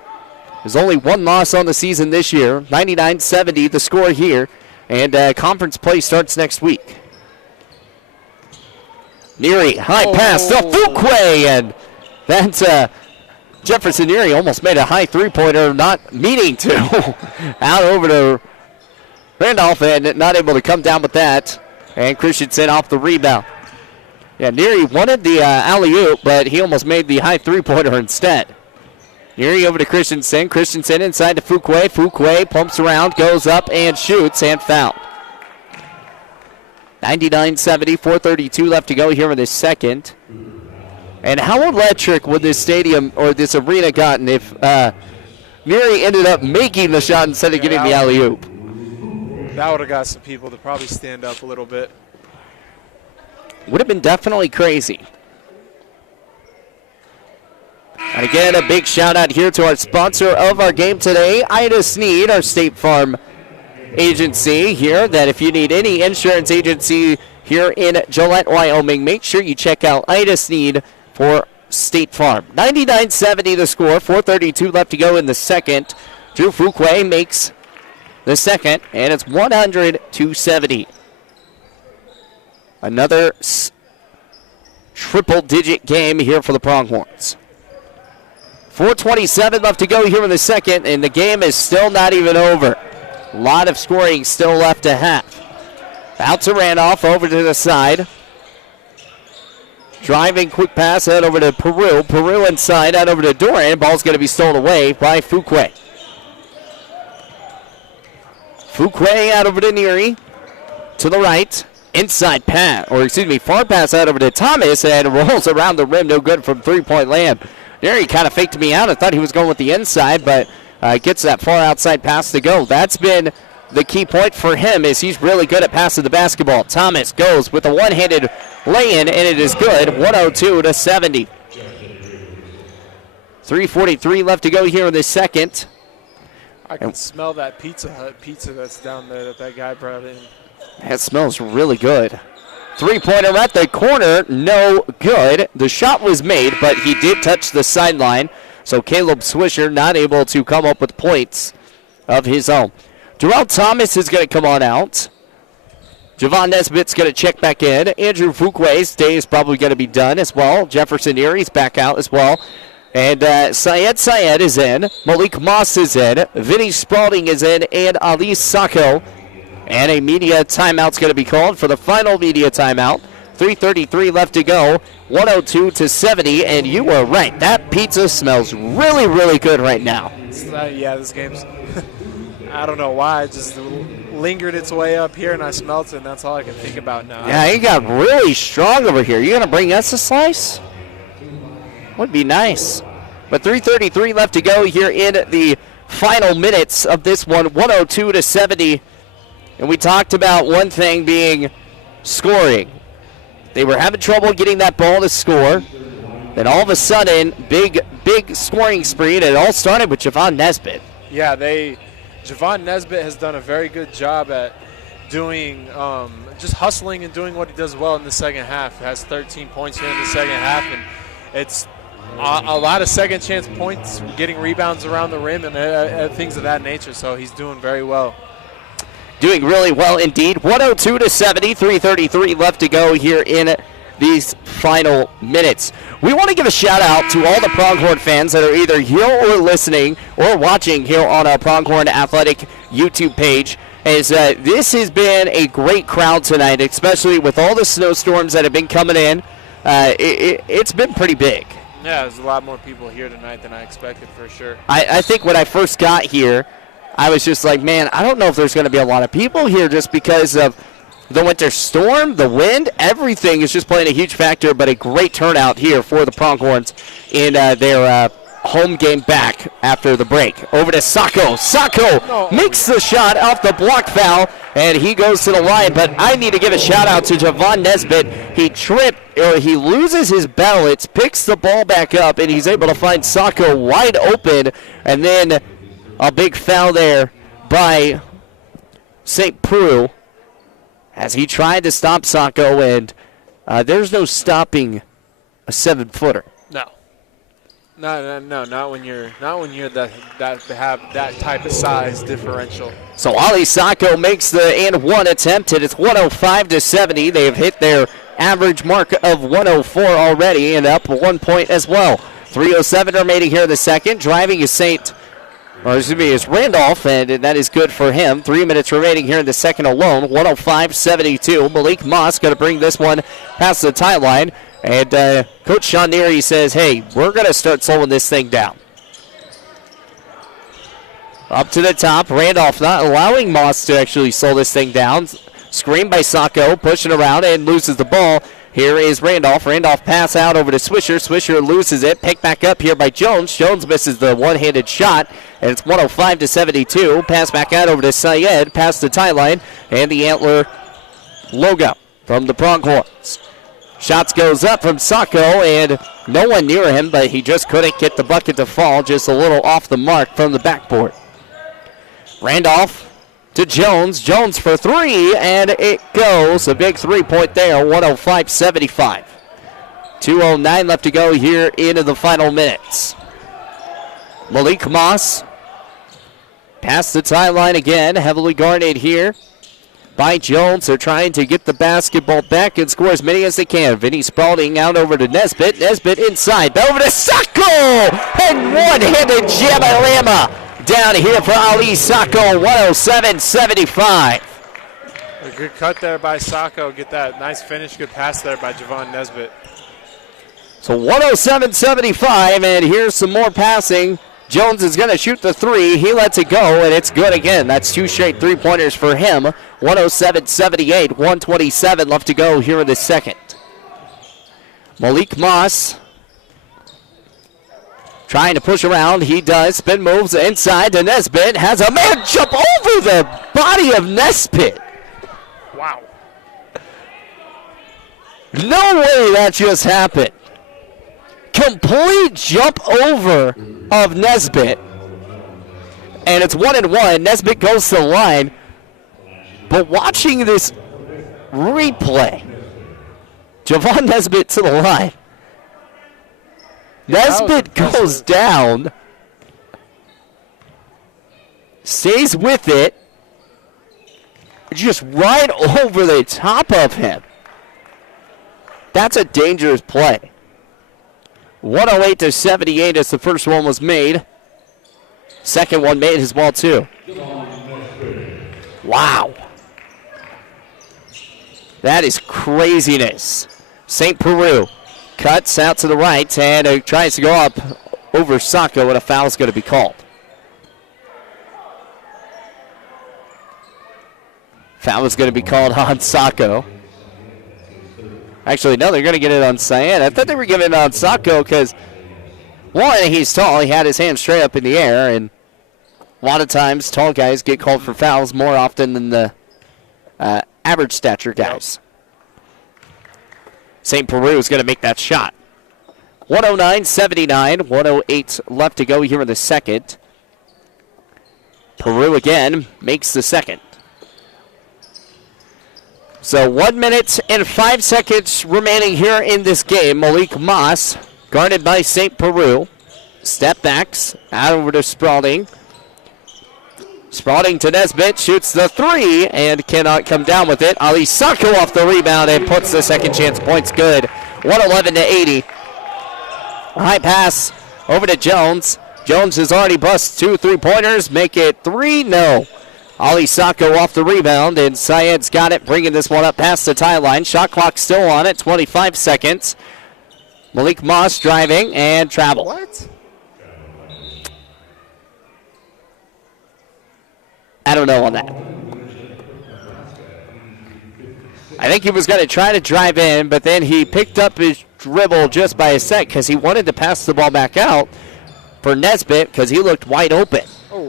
There's only one loss on the season this year. 99-70 the score here. And conference play starts next week. Neary, high pass to Fuquay. And that's Jefferson Neary almost made a high three-pointer, not meaning to. Out over to Randolph and not able to come down with that. And Christensen off the rebound. Yeah, Neary wanted the alley-oop, but he almost made the high three-pointer instead. Neary over to Christensen. Christensen inside to Fuquay. Fuquay pumps around, goes up, and shoots, and fouled. 99-70, 4:32 left to go here in the second. And how electric would this stadium or this arena gotten if Neary ended up making the shot instead of getting the alley-oop? That would have got some people to probably stand up a little bit. Would have been definitely crazy. And again, a big shout out here to our sponsor of our game today, Ida Snead, our State Farm agency here, that if you need any insurance agency here in Gillette, Wyoming, make sure you check out Ida Snead for State Farm. 99-70 the score, 4:32 left to go in the second. Drew Fuquay makes the second, and it's 100-70. Another triple-digit game here for the Pronghorns. 4:27 left to go here in the second, and the game is still not even over. A lot of scoring still left to have. Out to Randolph, over to the side. Driving, quick pass out over to Peru. Peru inside, out over to Doran. Ball's going to be stolen away by Fuquay. Fuquay out over to Neary. To the right. Inside pass, far pass out over to Thomas, and rolls around the rim, no good from three-point land. Neary kind of faked me out. I thought he was going with the inside, but gets that far outside pass to go. That's been the key point for him, is he's really good at passing the basketball. Thomas goes with a one-handed lay-in, and it is good, 102-70. 3:43 left to go here in the second. I can smell that Pizza Hut pizza that's down there that guy brought in. That smells really good. Three-pointer at the corner, no good. The shot was made, but he did touch the sideline. So Caleb Swisher not able to come up with points of his own. Darrell Thomas is going to come on out. Javon Nesbitt's going to check back in. Andrew Fuquay's day is probably going to be done as well. Jefferson Neary's back out as well. And Syed is in. Malik Moss is in. Vinny Spalding is in. And Ali Sacco. And a media timeout's going to be called for the final media timeout. 3:33 left to go. 102-70. And you were right. That pizza smells really, really good right now. Yeah, this game's... I don't know why. It just lingered its way up here, and I smelt it, and that's all I can think about now. Yeah, he got really strong over here. You going to bring us a slice? Would be nice. But 3:33 left to go here in the final minutes of this one. 102-70. And we talked about one thing being scoring. They were having trouble getting that ball to score. Then all of a sudden, big scoring spree, and it all started with Javon Nesbitt. Yeah, Javon Nesbitt has done a very good job at doing just hustling and doing what he does well in the second half. He has 13 points here in the second half, and it's a lot of second chance points, getting rebounds around the rim and things of that nature. So he's doing very well. Doing really well indeed. 102-70, 3:33 left to go here in these final minutes. We want to give a shout out to all the Pronghorn fans that are either here or listening or watching here on our Pronghorn Athletic YouTube page. As this has been a great crowd tonight, especially with all the snowstorms that have been coming in. It's been pretty big. Yeah, there's a lot more people here tonight than I expected for sure. I think when I first got here, I was just like, man, I don't know if there's going to be a lot of people here just because of the winter storm, the wind, everything is just playing a huge factor, but a great turnout here for the Pronghorns in their home game back after the break. Over to Sacco. Sacco makes the shot off the block foul, and he goes to the line, but I need to give a shout-out to Javon Nesbitt. He loses his balance, picks the ball back up, and he's able to find Sacco wide open, and then A big foul there by St. Prue as he tried to stop Sacco, and there's no stopping a 7-footer. No, not when you're that have that type of size differential. So Ali Sacco makes the and one attempt, and it's 105-70. They have hit their average mark of 104 already, and up 1 point as well. 3:07 remaining here in the second. Driving is Randolph, and that is good for him. 3 minutes remaining here in the second alone. 105-72. Malik Moss going to bring this one past the tie line. And Coach Sean Neary says, hey, we're going to start slowing this thing down. Up to the top. Randolph not allowing Moss to actually slow this thing down. Screen by Sacco, pushing around and loses the ball. Here is Randolph. Randolph pass out over to Swisher. Swisher loses it. Picked back up here by Jones. Jones misses the one-handed shot, and it's 105-72. Pass back out over to Syed, past the tie line, and the Antler logo from the Pronghorns. Shots goes up from Sacco, and no one near him, but he just couldn't get the bucket to fall, just a little off the mark from the backboard. Randolph to Jones. Jones for three, and it goes. A big 3-point there, 105-75. 2:09 left to go here into the final minutes. Malik Moss past the tie line again, heavily guarded here by Jones. They're trying to get the basketball back and score as many as they can. Vinny Spalding out over to Nesbitt. Nesbitt inside. Over to Sacco! And one-handed Jamalama down here for Ali Sacco, 107-75. A good cut there by Sacco. Get that nice finish. Good pass there by Javon Nesbitt. So 107-75, and here's some more passing. Jones is going to shoot the three. He lets it go, and it's good again. That's two straight three-pointers for him. 107-78, 1:27 left to go here in the second. Malik Moss trying to push around. He does. Spin moves inside to Nesbitt. Has a man jump over the body of Nesbitt. Wow. No way that just happened. Complete jump over of Nesbitt. And it's 1-1. Nesbitt goes to the line. But watching this replay, Javon Nesbitt to the line. Nesbitt goes down. Stays with it. Just right over the top of him. That's a dangerous play. 108-78 as the first one was made. Second one made as well, too. Wow. That is craziness. St. Peru cuts out to the right and tries to go up over Sacco, and a foul is going to be called. Foul is going to be called on Sacco. Actually, no, they're going to get it on Cyan. I thought they were giving it on Sacco because, one, he's tall. He had his hand straight up in the air, and a lot of times tall guys get called for fouls more often than the average stature guys. St. Peru is going to make that shot. 109-79, 108 left to go here in the second. Peru again makes the second. So 1 minute and 5 seconds remaining here in this game. Malik Moss, guarded by St. Peru. Step backs out over to Spalding. Spalding to Nesbitt, shoots the three and cannot come down with it. Ali Sacco off the rebound and puts the second chance points good. 111-80. High pass over to Jones. Jones has already busted 2 3-pointers. Make it 3? No. Ali Sacco off the rebound, and Syed's got it, bringing this one up past the tie line. Shot clock still on it, 25 seconds. Malik Moss driving and travel. What? I don't know on that. I think he was going to try to drive in, but then he picked up his dribble just by a sec because he wanted to pass the ball back out for Nesbitt because he looked wide open.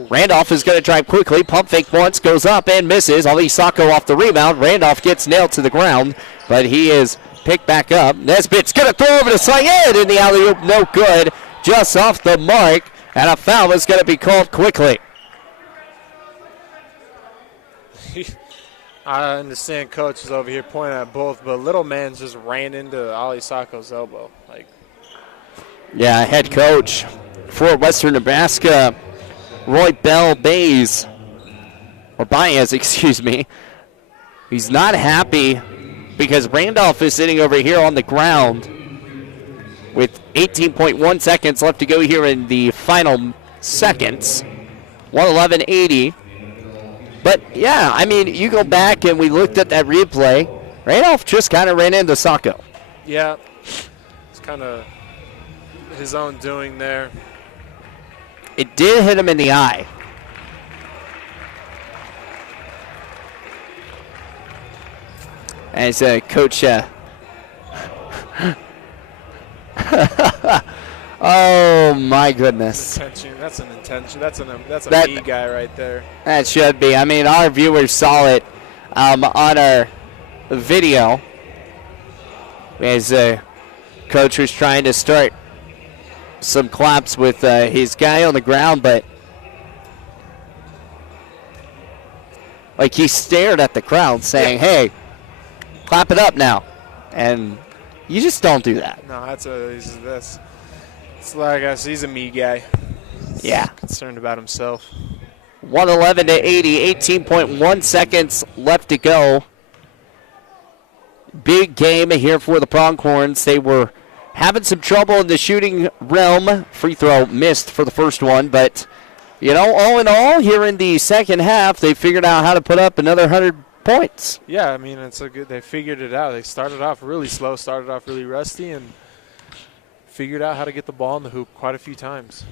Randolph is going to drive quickly. Pump fake once, goes up and misses. Ali Sacco off the rebound. Randolph gets nailed to the ground, but he is picked back up. Nesbitt's going to throw over to Syed, and the alley-oop no good. Just off the mark, and a foul is going to be called quickly. I understand Coach is over here pointing at both, but little man just ran into Ali Sacco's elbow. Like, yeah, head coach for Western Nebraska, Roy Bell Baez, or Baez, excuse me. He's not happy because Randolph is sitting over here on the ground with 18.1 seconds left to go here in the final seconds. 111.80. But, yeah, I mean, you go back and we looked at that replay. Randolph just kind of ran into Sacco. Yeah, it's kind of his own doing there. It did hit him in the eye. As Coach... oh, my goodness. That's an intention. That's a me guy right there. That should be. I mean, our viewers saw it on our video as Coach was trying to start some claps with his guy on the ground, but like he stared at the crowd saying, hey, clap it up now. And you just don't do that. No, it's like I guess he's a me guy. Yeah. Concerned about himself. 111 to 80, 18.1 seconds left to go. Big game here for the Pronghorns. They were having some trouble in the shooting realm. Free throw missed for the first one, but, you know, all in all, here in the second half, they figured out how to put up another 100 points. Yeah, I mean, they figured it out. They started off really slow, started off really rusty, and figured out how to get the ball in the hoop quite a few times.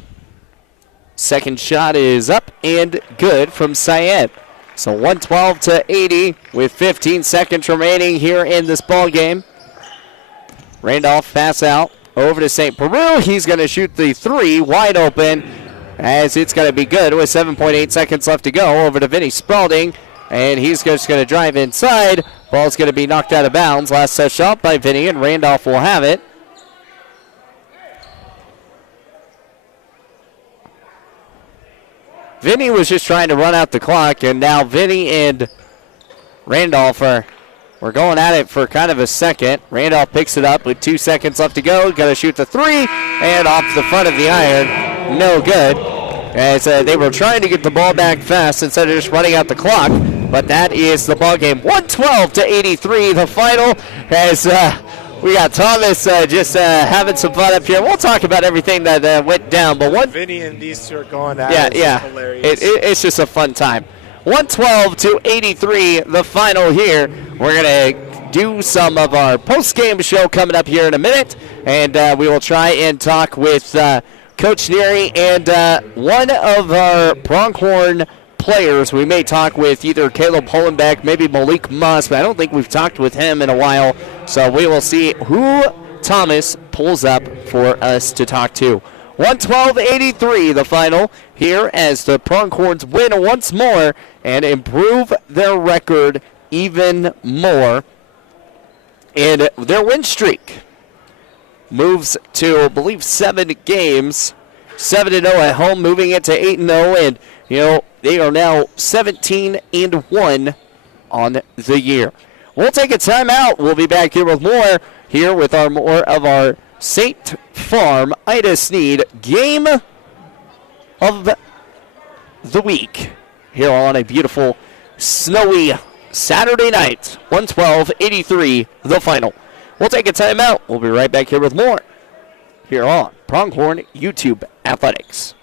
Second shot is up and good from Syed. So 112 to 80 with 15 seconds remaining here in this ball game. Randolph pass out over to St. Peru. He's going to shoot the three wide open as it's going to be good with 7.8 seconds left to go. Over to Vinny Spalding, and he's just going to drive inside. Ball's going to be knocked out of bounds. Last touch shot by Vinny, and Randolph will have it. Vinny was just trying to run out the clock, and now Vinny and Randolph we're going at it for kind of a second. Randolph picks it up with 2 seconds left to go. Got to shoot the three, and off the front of the iron. No good. As they were trying to get the ball back fast instead of just running out the clock. But that is the ball game. 112 to 83, the final. As we got Thomas just having some fun up here. We'll talk about everything that went down. But Vinny and these two are going at it. Yeah. Hilarious. It's just a fun time. 112 to 83, the final here. We're going to do some of our post-game show coming up here in a minute, and we will try and talk with Coach Neary and one of our Pronghorn players. We may talk with either Caleb Hollenbeck, maybe Malik Musk, but I don't think we've talked with him in a while, so we will see who Thomas pulls up for us to talk to. 112-83, the final here as the Pronghorns win once more and improve their record even more. And their win streak moves to, I believe, 7 games. 7-0 at home, moving it to 8-0. And, you know, they are now 17-1 on the year. We'll take a timeout. We'll be back here with more of our St. Farm Ida Snead game of the week here on a beautiful snowy Saturday night. 112-83, the final. We'll take a timeout. We'll be right back here with more here on Pronghorn YouTube Athletics.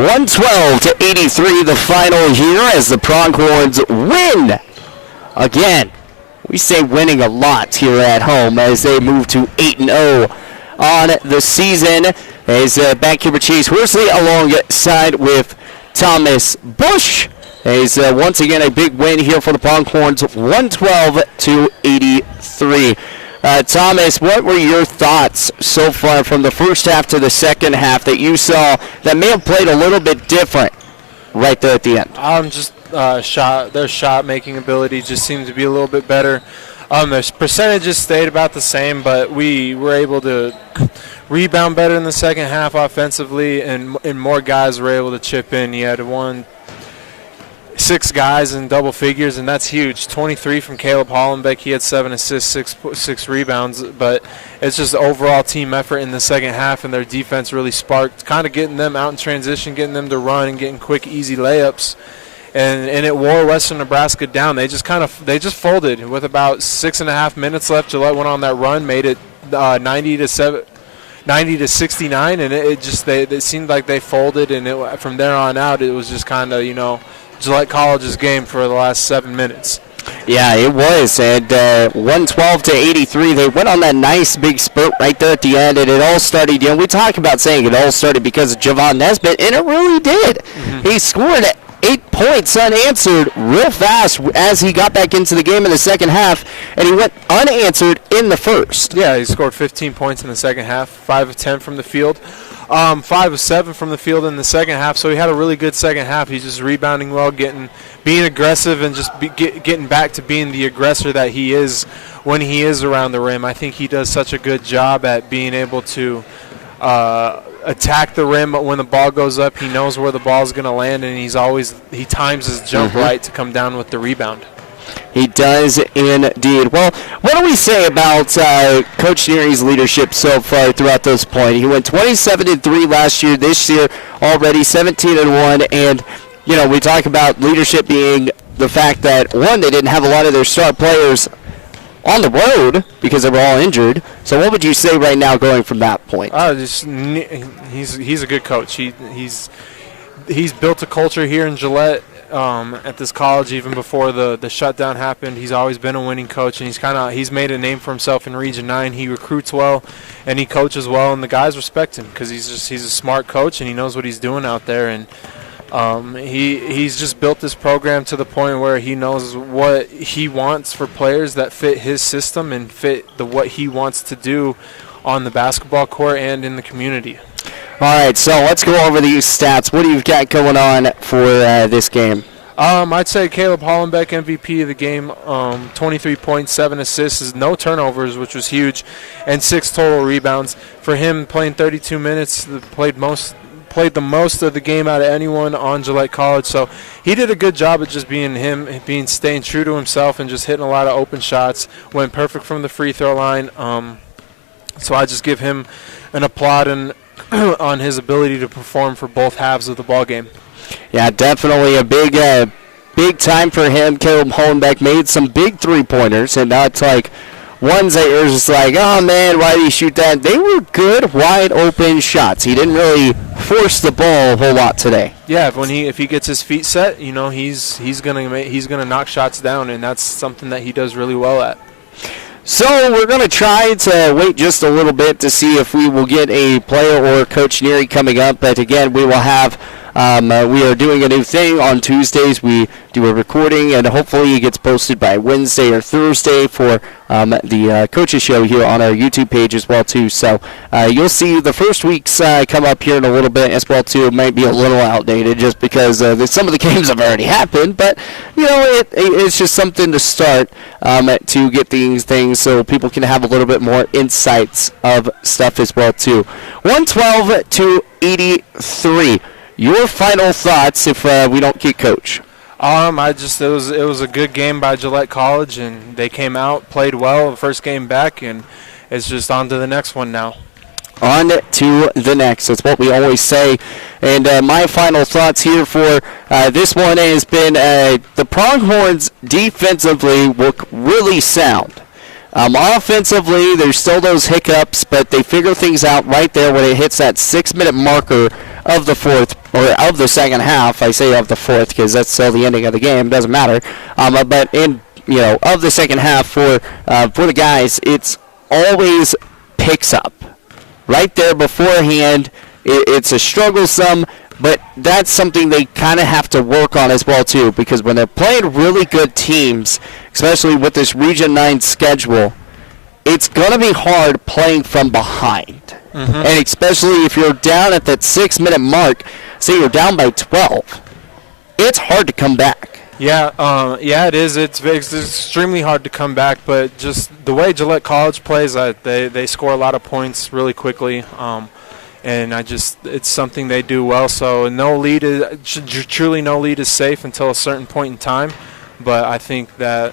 112-83 the final here as the Pronghorns win again. We say winning a lot here at home as they move to 8-0 on the season. As back here with Chase Horsley alongside with Thomas Bush. As once again a big win here for the Pronghorns, 112-83. Thomas, what were your thoughts so far from the first half to the second half that you saw that may have played a little bit different right there at the end? Their shot making ability just seemed to be a little bit better. Their percentages stayed about the same, but we were able to rebound better in the second half offensively, and more guys were able to chip in. You had 6 guys in double figures, and that's huge. 23 from Caleb Hollenbeck. He had 7 assists, 6 rebounds, but it's just overall team effort in the second half, and their defense really sparked, kind of getting them out in transition, getting them to run and getting quick, easy layups. And it wore Western Nebraska down. They just folded with about 6.5 minutes left. Gillette went on that run, made it 90-69, and it seemed like they folded. And from there on out, it was just kind of Gillette College's game for the last 7 minutes. Yeah, it was. And 112-83, they went on that nice big spurt right there at the end, and it all started. We talk about saying it all started because of Javon Nesbitt, and it really did. Mm-hmm. He scored 8 points unanswered real fast as he got back into the game in the second half, and he went unanswered in the first. Yeah, he scored 15 points in the second half, 5 of 10 from the field, 5 of 7 from the field in the second half, so he had a really good second half. He's just rebounding well, being aggressive, and just getting back to being the aggressor that he is when he is around the rim. I think he does such a good job at being able to attack the rim, but when the ball goes up, he knows where the ball is going to land, and he times his jump right to come down with the rebound. He does indeed. Well, what do we say about Coach Neary's leadership so far throughout this point? He went 27-3 last year. This year already 17-1, and we talk about leadership being the fact that one, they didn't have a lot of their star players on the road because they were all injured. So what would you say right now going from that point? He's a good coach. He's built a culture here in Gillette at this college even before the shutdown happened. He's always been a winning coach, and he's made a name for himself in Region 9. He recruits well and he coaches well, and the guys respect him because he's a smart coach and he knows what he's doing out there. And he's just built this program to the point where he knows what he wants for players that fit his system and fit what he wants to do on the basketball court and in the community. All right, so let's go over these stats. What do you got going on for this game? I'd say Caleb Hollenbeck, MVP of the game, 23 points, 7 assists, no turnovers, which was huge, and 6 total rebounds. For him, playing 32 minutes, played the most of the game out of anyone on Gillette College, so he did a good job of just being him, staying true to himself and just hitting a lot of open shots. Went perfect from the free throw line, so I just give him an applaud on his ability to perform for both halves of the ball game. Yeah, definitely a big time for him. Caleb Hollenbeck made some big three-pointers, and that's like ones that you're just like, oh man, why did he shoot that? They were good, wide open shots. He didn't really force the ball a whole lot today. Yeah, if he gets his feet set, he's gonna knock shots down, and that's something that he does really well at. So we're going to try to wait just a little bit to see if we will get a player or Coach Neary coming up. But again, we will have we are doing a new thing on Tuesdays. We do a recording, and hopefully it gets posted by Wednesday or Thursday for the coaches show here on our YouTube page as well too. So you'll see the first weeks come up here in a little bit as well too. It might be a little outdated just because some of the games have already happened, but it's just something to start to get these things so people can have a little bit more insights of stuff as well too. 112-83. Your final thoughts if we don't get Coach? It was a good game by Gillette College, and they came out, played well the first game back, and it's just on to the next one now. On to the next. That's what we always say. And my final thoughts here for this one has been the Pronghorns defensively look really sound. Offensively, there's still those hiccups, but they figure things out right there when it hits that 6-minute marker of the fourth, or of the second half. I say of the fourth because that's still the ending of the game. Doesn't matter. But in of the second half for the guys, it's always picks up right there beforehand. It's a struggle some, but that's something they kind of have to work on as well too, because when they're playing really good teams, especially with this Region 9 schedule, it's going to be hard playing from behind. And especially if you're down at that 6-minute mark, say you're down by 12, it's hard to come back. Yeah, it is. It's extremely hard to come back, but just the way Gillette College plays, they score a lot of points really quickly, and it's something they do well. So truly no lead is safe until a certain point in time, but I think that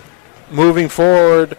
moving forward,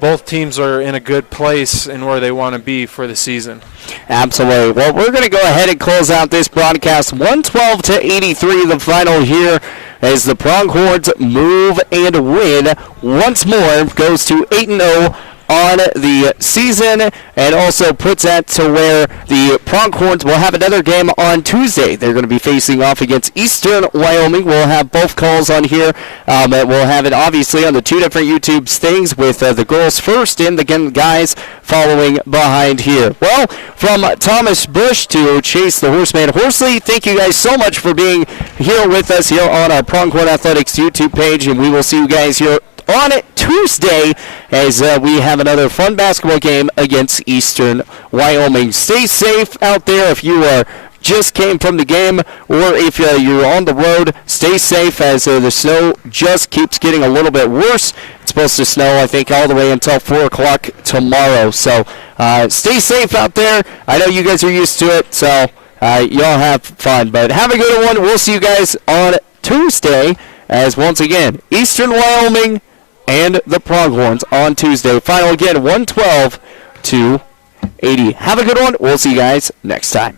both teams are in a good place and where they want to be for the season. Absolutely. Well, we're going to go ahead and close out this broadcast. 112-83, the final here, as the Pronghorns move and win once more. Goes to 8-0 on the season, and also puts that to where the Pronghorns will have another game on Tuesday. They're going to be facing off against Eastern Wyoming. We'll have both calls on here. We'll have it obviously on the two different YouTube things with the girls first and the guys following behind here. Well, from Thomas Bush to Chase the Horseman Horsley, thank you guys so much for being here with us here on our Pronghorn Athletics YouTube page, and we will see you guys here on Tuesday as we have another fun basketball game against Eastern Wyoming. Stay safe out there if you just came from the game, or if you're on the road, stay safe as the snow just keeps getting a little bit worse. It's supposed to snow, I think, all the way until 4 o'clock tomorrow. So stay safe out there. I know you guys are used to it, so y'all have fun. But have a good one. We'll see you guys on Tuesday as, once again, Eastern Wyoming and the Pronghorns on Tuesday. Final again, 112-80. Have a good one. We'll see you guys next time.